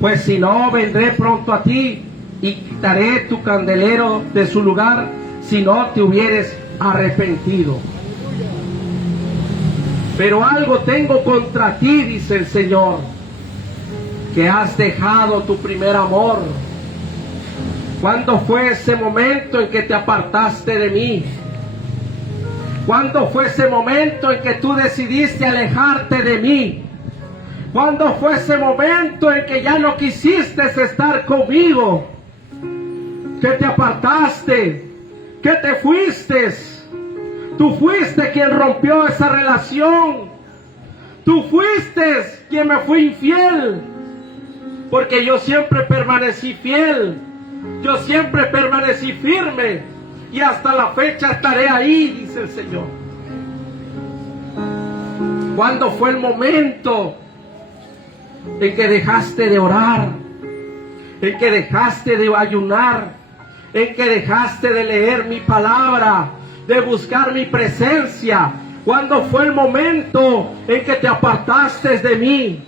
pues si no vendré pronto a ti y quitaré tu candelero de su lugar si no te hubieres arrepentido. Pero algo tengo contra ti, dice el Señor, que has dejado tu primer amor. ¿Cuándo fue ese momento en que te apartaste de mí? ¿Cuándo fue ese momento en que tú decidiste alejarte de mí? ¿Cuándo fue ese momento en que ya no quisiste estar conmigo? Que te apartaste, que te fuiste. Tú fuiste quien rompió esa relación. Tú fuiste quien me fue infiel. Porque yo siempre permanecí fiel. Yo siempre permanecí firme. Y hasta la fecha estaré ahí, dice el Señor. ¿Cuándo fue el momento en que dejaste de orar? En que dejaste de ayunar. En que dejaste de leer mi palabra, de buscar mi presencia. ¿Cuándo fue el momento en que te apartaste de mí?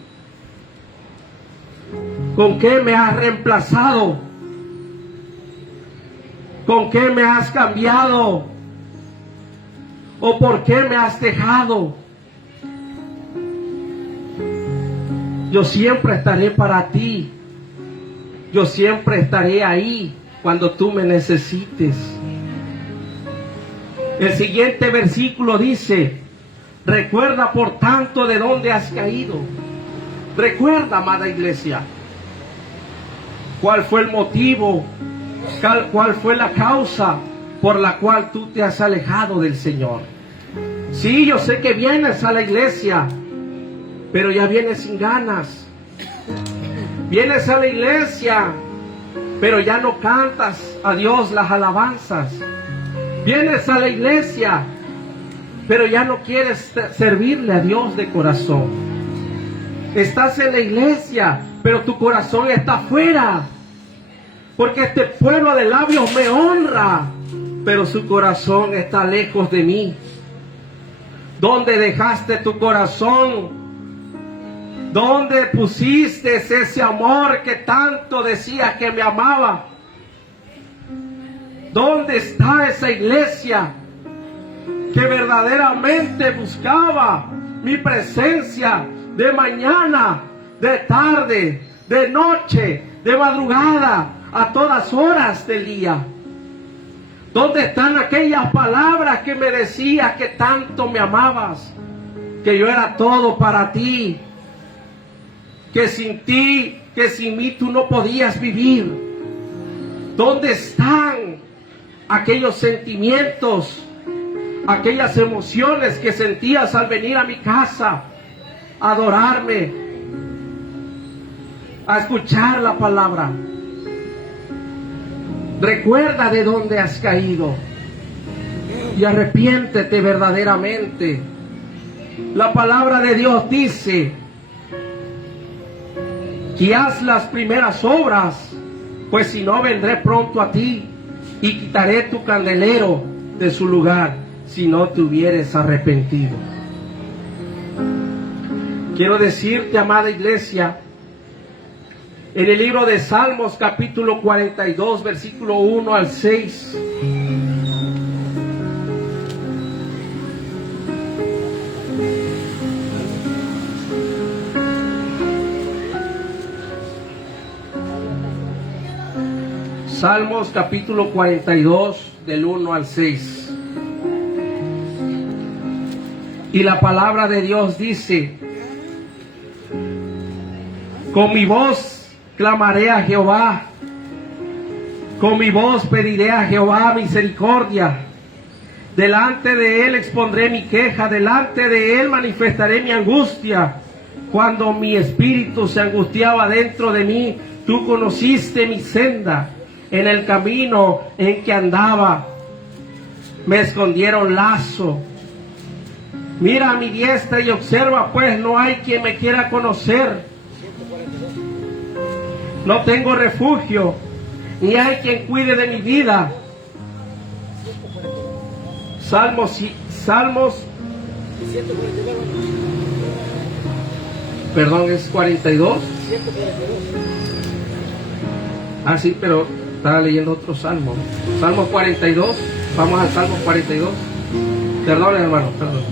¿Con qué me has reemplazado? ¿Con qué me has cambiado? ¿O por qué me has dejado? Yo siempre estaré para ti. Yo siempre estaré ahí cuando tú me necesites. El siguiente versículo dice: recuerda por tanto de dónde has caído. Recuerda, amada iglesia, cuál fue el motivo, cuál fue la causa por la cual tú te has alejado del Señor. Sí, yo sé que vienes a la iglesia, pero ya vienes sin ganas. Vienes a la iglesia, pero ya no cantas a Dios las alabanzas. Vienes a la iglesia, pero ya no quieres servirle a Dios de corazón. Estás en la iglesia, pero tu corazón está afuera. Porque este pueblo de labios me honra, pero su corazón está lejos de mí. ¿Dónde dejaste tu corazón? ¿Dónde pusiste ese amor que tanto decía que me amaba? ¿Dónde está esa iglesia que verdaderamente buscaba mi presencia de mañana, de tarde, de noche, de madrugada, a todas horas del día? ¿Dónde están aquellas palabras que me decías que tanto me amabas? Que yo era todo para ti. Que sin ti, que sin mí tú no podías vivir. ¿Dónde están aquellos sentimientos, aquellas emociones que sentías al venir a mi casa, a adorarme, a escuchar la palabra? Recuerda de dónde has caído y arrepiéntete verdaderamente. La palabra de Dios dice que haz las primeras obras, pues si no vendré pronto a ti y quitaré tu candelero de su lugar si no te hubieres arrepentido. Quiero decirte, amada iglesia, en el libro de Salmos capítulo 42 versículo 1 al 6, Salmos capítulo 42 del 1 al 6. Y la palabra de Dios dice: con mi voz clamaré a Jehová, con mi voz pediré a Jehová misericordia. Delante de él expondré mi queja, delante de él manifestaré mi angustia. Cuando mi espíritu se angustiaba dentro de mí, tú conociste mi senda. En el camino en que andaba, me escondieron lazo. Mira a mi diestra y observa, pues no hay quien me quiera conocer. No tengo refugio, ni hay quien cuide de mi vida. Salmos, perdón, es 42. Ah, sí, pero estaba leyendo otro salmo. Salmo 42. Vamos al Salmo 42. Perdón, hermano, perdón.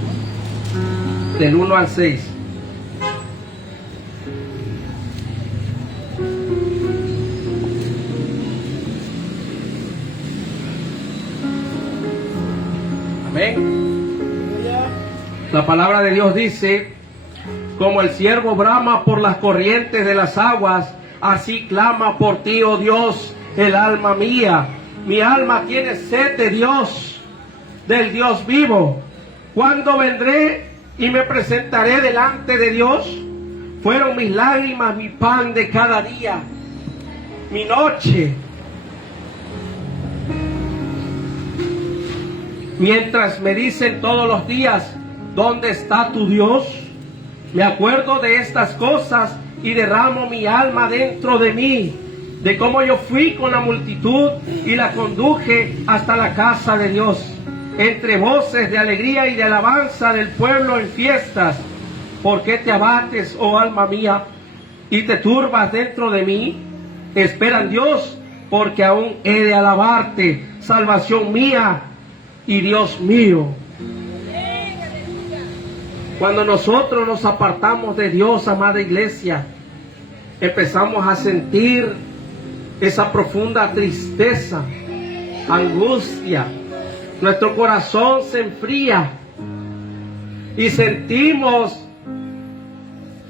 Del 1 al 6. Amén. La palabra de Dios dice: como el siervo brama por las corrientes de las aguas, así clama por ti, oh Dios, el alma mía. Mi alma tiene sed de Dios, del Dios vivo. ¿Cuándo vendré y me presentaré delante de Dios? Fueron mis lágrimas mi pan de cada día, mi noche. Mientras me dicen todos los días: ¿dónde está tu Dios? Me acuerdo de estas cosas y derramo mi alma dentro de mí, de cómo yo fui con la multitud y la conduje hasta la casa de Dios, entre voces de alegría y de alabanza del pueblo en fiestas. ¿Por qué te abates, oh alma mía, y te turbas dentro de mí? Espera en Dios, porque aún he de alabarte, salvación mía y Dios mío. Cuando nosotros nos apartamos de Dios, amada iglesia, empezamos a sentir esa profunda tristeza, angustia. Nuestro corazón se enfría y sentimos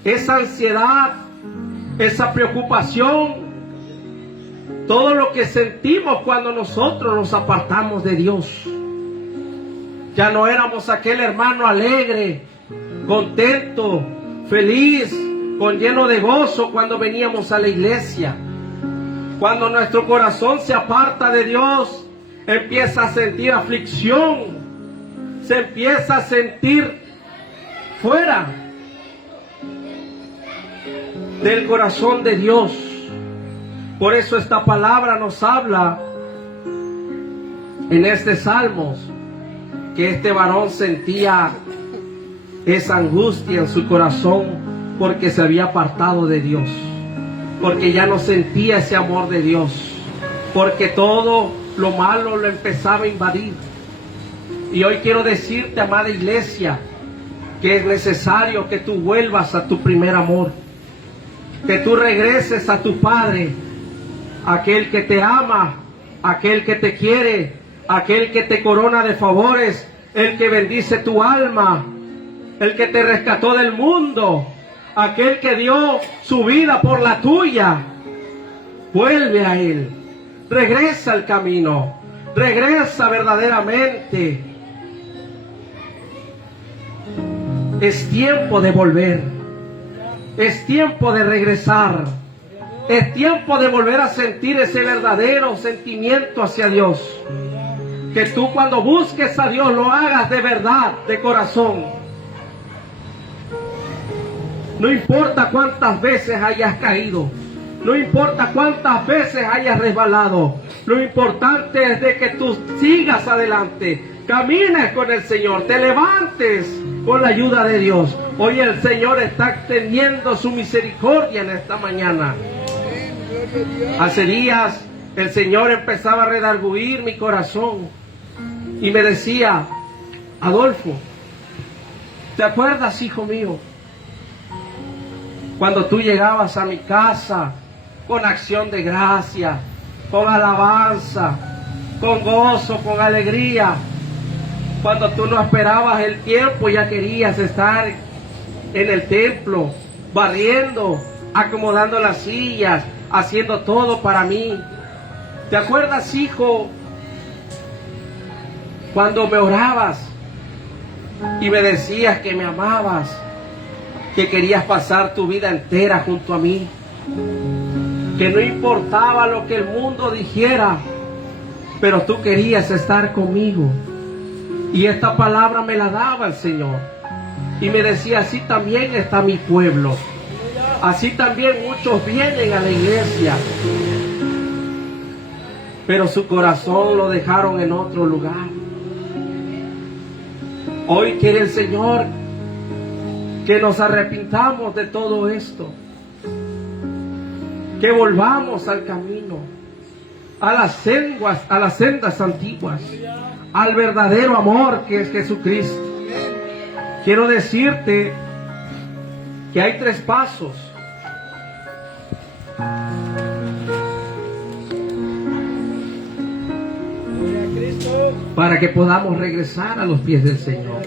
esa ansiedad, esa preocupación, todo lo que sentimos cuando nosotros nos apartamos de Dios. Ya no éramos aquel hermano alegre, contento, feliz, con lleno de gozo cuando veníamos a la iglesia. Cuando nuestro corazón se aparta de Dios, empieza a sentir aflicción, se empieza a sentir fuera del corazón de Dios. Por eso esta palabra nos habla en este Salmos, que este varón sentía esa angustia en su corazón porque se había apartado de Dios, porque ya no sentía ese amor de Dios, porque todo lo malo lo empezaba a invadir. Y hoy quiero decirte, amada iglesia, que es necesario que tú vuelvas a tu primer amor, que tú regreses a tu Padre, aquel que te ama, aquel que te quiere, aquel que te corona de favores, el que bendice tu alma, el que te rescató del mundo, aquel que dio su vida por la tuya. Vuelve a Él, regresa al camino, regresa verdaderamente. Es tiempo de volver, es tiempo de regresar, es tiempo de volver a sentir ese verdadero sentimiento hacia Dios. Que tú cuando busques a Dios lo hagas de verdad, de corazón. No importa cuántas veces hayas caído, no importa cuántas veces hayas resbalado, lo importante es de que tú sigas adelante, camines con el Señor, te levantes con la ayuda de Dios. Hoy el Señor está extendiendo su misericordia en esta mañana. Hace días el Señor empezaba a redarguir mi corazón y me decía: Adolfo, ¿te acuerdas, hijo mío, cuando tú llegabas a mi casa con acción de gracia, con alabanza, con gozo, con alegría? Cuando tú no esperabas el tiempo, ya querías estar en el templo, barriendo, acomodando las sillas, haciendo todo para mí. ¿Te acuerdas, hijo, cuando me orabas y me decías que me amabas, que querías pasar tu vida entera junto a mí, que no importaba lo que el mundo dijera, pero tú querías estar conmigo? Y esta palabra me la daba el Señor y me decía: así también está mi pueblo, Así también muchos vienen a la iglesia, pero su corazón lo dejaron en otro lugar. Hoy quiere el Señor que nos arrepintamos de todo esto, que volvamos al camino, a las sendas antiguas, al verdadero amor que es Jesucristo. Quiero decirte que hay 3 pasos para que podamos regresar a los pies del Señor,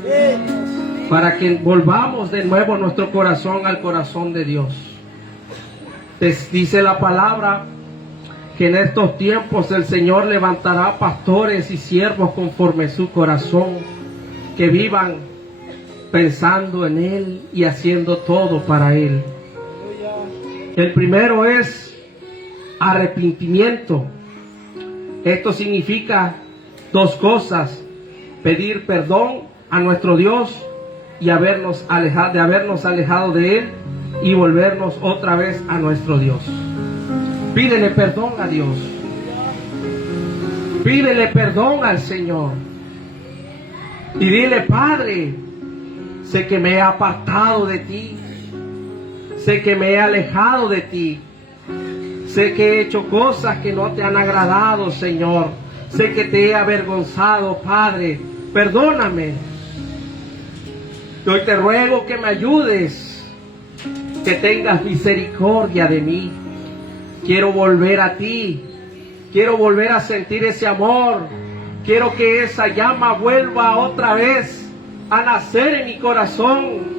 para que volvamos de nuevo nuestro corazón al corazón de Dios. Dice la palabra que en estos tiempos el Señor levantará pastores y siervos conforme su corazón, que vivan pensando en Él y haciendo todo para Él. El primero es arrepentimiento. Esto significa 2 cosas: pedir perdón a nuestro Dios y habernos alejado de Él y volvernos otra vez a nuestro Dios. Pídele perdón a Dios. Pídele perdón al Señor. Y dile: Padre, sé que me he apartado de ti. Sé que me he alejado de ti. Sé que he hecho cosas que no te han agradado, Señor. Sé que te he avergonzado, Padre. Perdóname. Hoy te ruego que me ayudes, que tengas misericordia de mí. Quiero volver a ti. Quiero volver a sentir ese amor. Quiero que esa llama vuelva otra vez a nacer en mi corazón.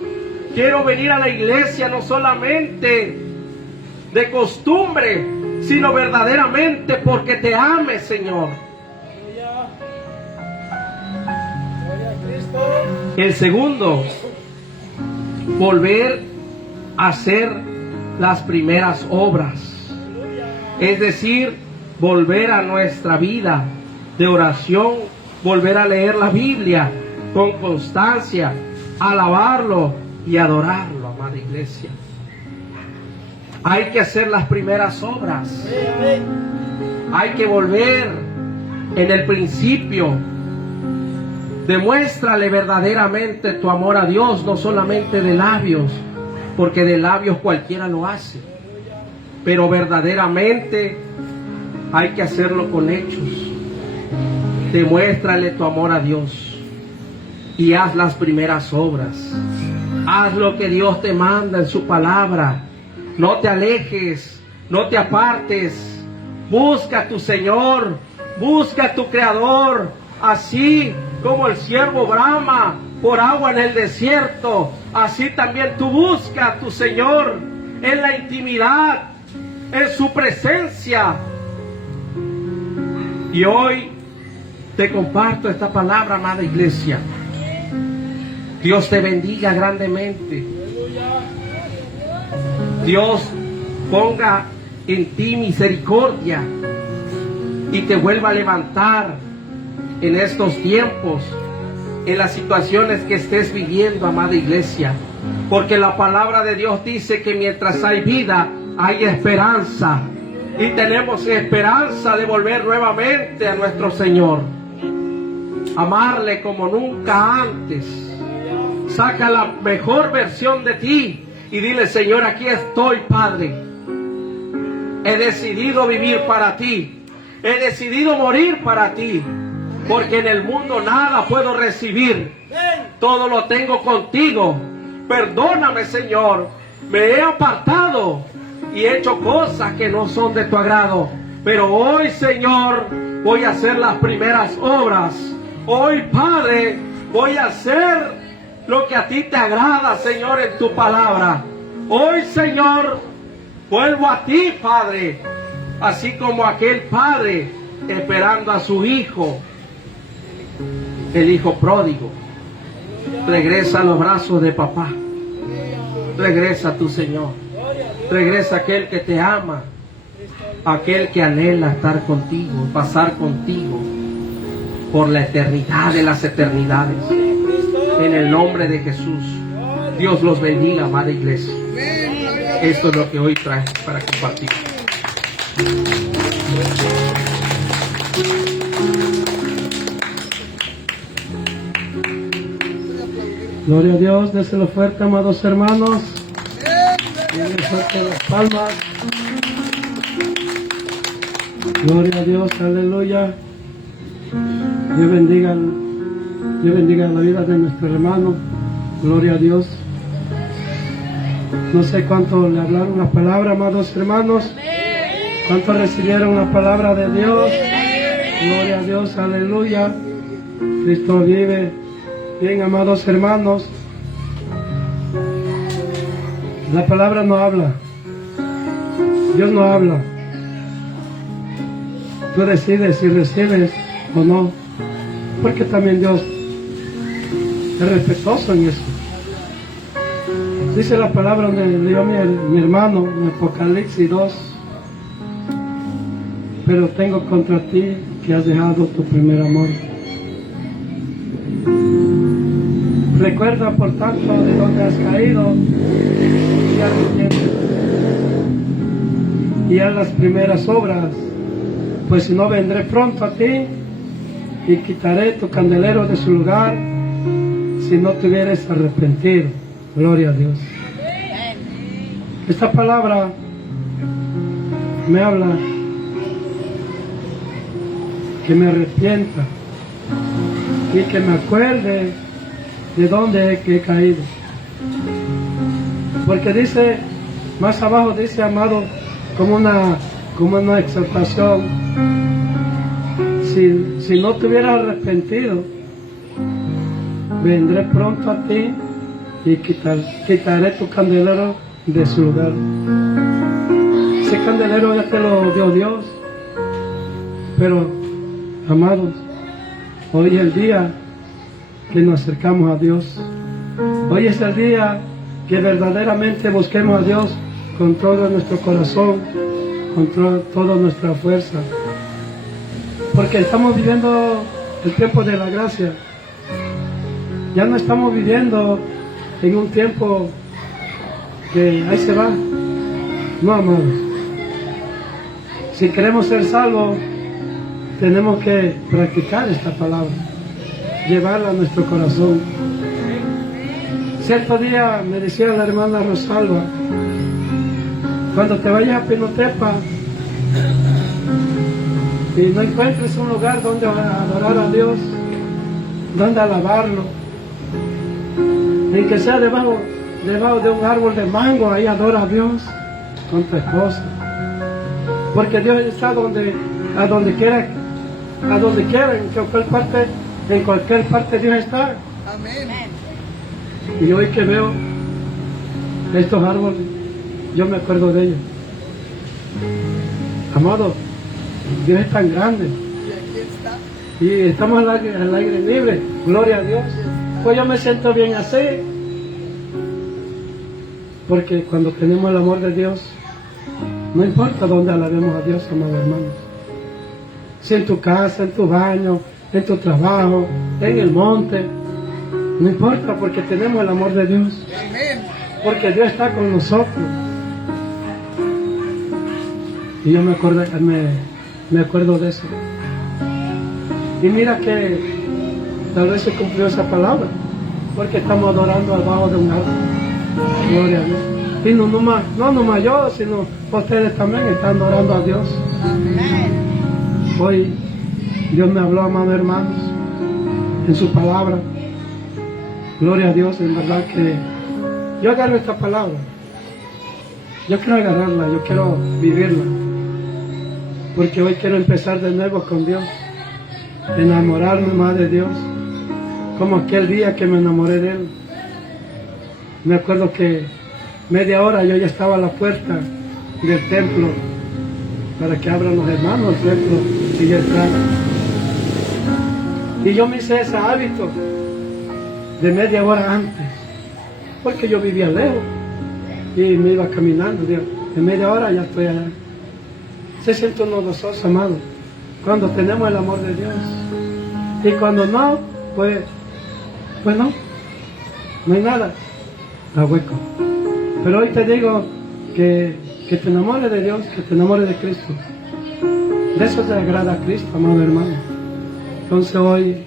Quiero venir a la iglesia no solamente de costumbre, sino verdaderamente porque te ame, Señor. El segundo, volver a hacer las primeras obras. Es decir, volver a nuestra vida de oración, volver a leer la Biblia con constancia, alabarlo y adorarlo, amada iglesia. Hay que hacer las primeras obras. Hay que volver en el principio. Demuéstrale verdaderamente tu amor a Dios, no solamente de labios, porque de labios cualquiera lo hace, pero verdaderamente hay que hacerlo con hechos. Demuéstrale tu amor a Dios y haz las primeras obras. Haz lo que Dios te manda en su palabra. No te alejes, no te apartes. Busca a tu Señor, busca a tu Creador, así como el siervo brama por agua en el desierto, así también tú busca a tu Señor en la intimidad, en su presencia. Y hoy te comparto esta palabra, amada iglesia. Dios te bendiga grandemente. Dios ponga en ti misericordia y te vuelva a levantar en estos tiempos, en las situaciones que estés viviendo, amada iglesia, porque la palabra de Dios dice que mientras hay vida hay esperanza, y tenemos esperanza de volver nuevamente a nuestro Señor, amarle como nunca antes. Saca la mejor versión de ti y dile: Señor, aquí estoy, Padre. He decidido vivir para ti. He decidido morir para ti. Porque en el mundo nada puedo recibir. Todo lo tengo contigo. Perdóname, Señor. Me he apartado y he hecho cosas que no son de tu agrado. Pero hoy, Señor, voy a hacer las primeras obras. Hoy, Padre, voy a hacer lo que a ti te agrada, Señor, en tu palabra. Hoy, Señor, vuelvo a ti, Padre, así como aquel padre esperando a su hijo, el hijo pródigo. Regresa a los brazos de papá. Regresa a tu Señor. Regresa aquel que te ama, aquel que anhela estar contigo, pasar contigo por la eternidad de las eternidades. En el nombre de Jesús. Dios los bendiga, amada iglesia. Esto es lo que hoy traje para compartir. Gloria a Dios, déselo fuerte, amados hermanos. Denle fuerte las palmas. Gloria a Dios, aleluya. Dios bendiga la vida de nuestro hermano. Gloria a Dios. No sé cuánto le hablaron la palabra, amados hermanos. Cuánto recibieron la palabra de Dios. Gloria a Dios, aleluya. Cristo vive. Bien, amados hermanos. La palabra no habla. Dios no habla. Tú decides si recibes o no. Porque también Dios es respetuoso en eso. Dice la palabra donde leyó mi hermano en Apocalipsis 2. Pero tengo contra ti que has dejado tu primer amor. Recuerda por tanto de donde has caído y arrepiéntete. Y haz las primeras obras, pues si no vendré pronto a ti y quitaré tu candelero de su lugar si no te hubieres arrepentido. Gloria a Dios. Esta palabra me habla que me arrepienta y que me acuerde de dónde he caído. Porque dice, más abajo dice, amado, como una exhortación, si no te hubieras arrepentido, vendré pronto a ti y quitaré tu candelero de su lugar. Ese candelero ya te lo dio Dios. Pero, amados, hoy es el día que nos acercamos a Dios. Hoy es el día que verdaderamente busquemos a Dios con todo nuestro corazón, con toda nuestra fuerza. Porque estamos viviendo el tiempo de la gracia. Ya no estamos viviendo en un tiempo que ahí se va. No, amados. Si queremos ser salvos, tenemos que practicar esta palabra, llevarla a nuestro corazón. Cierto día me decía la hermana Rosalba, cuando te vayas a Pinotepa y no encuentres un lugar donde adorar a Dios, donde alabarlo, ni que sea debajo de un árbol de mango, ahí adora a Dios con tu esposa. Porque Dios está a donde quiera, en cualquier parte Dios está. Amén. Y hoy que veo estos árboles, yo me acuerdo de ellos. Amado, Dios es tan grande. Y aquí está. Y estamos al aire libre, gloria a Dios. Pues yo me siento bien así. Porque cuando tenemos el amor de Dios, no importa dónde alabemos a Dios, amados hermanos. Si en tu casa, en tu baño, en tu trabajo, en el monte, no importa, porque tenemos el amor de Dios. Amén. Porque Dios está con nosotros. Y yo me acuerdo de eso. Y mira que tal vez se cumplió esa palabra, porque estamos adorando al bajo de un árbol. Gloria a Dios. Y no nomás yo, sino ustedes también están adorando a Dios. Hoy Dios me habló, amados hermanos, en su palabra. Gloria a Dios, en verdad que yo agarro esta palabra. Yo quiero agarrarla, yo quiero vivirla. Porque hoy quiero empezar de nuevo con Dios. Enamorarme más de Dios. Como aquel día que me enamoré de Él. Me acuerdo que media hora yo ya estaba a la puerta del templo para que abran los hermanos el templo y yo entrara. Y yo me hice ese hábito de media hora antes, porque yo vivía lejos y me iba caminando. Digo, en media hora ya estoy allá. Se siente uno gozoso, amado, cuando tenemos el amor de Dios. Y cuando no, pues no hay nada, da hueco. Pero hoy te digo que te enamores de Dios, que te enamores de Cristo. De eso te agrada a Cristo, amado hermano. Entonces hoy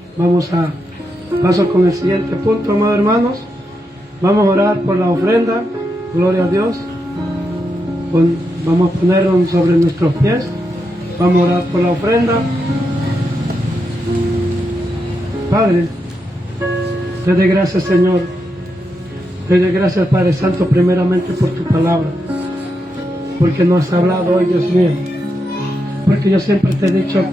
paso con el siguiente punto, amados hermanos. Vamos a orar por la ofrenda, gloria a Dios. Vamos a ponerlo sobre nuestros pies. Vamos a orar por la ofrenda. Padre, te doy gracias, Señor. Te doy gracias, Padre Santo, primeramente por tu palabra. Porque nos has hablado hoy, Dios mío. Porque yo siempre te he dicho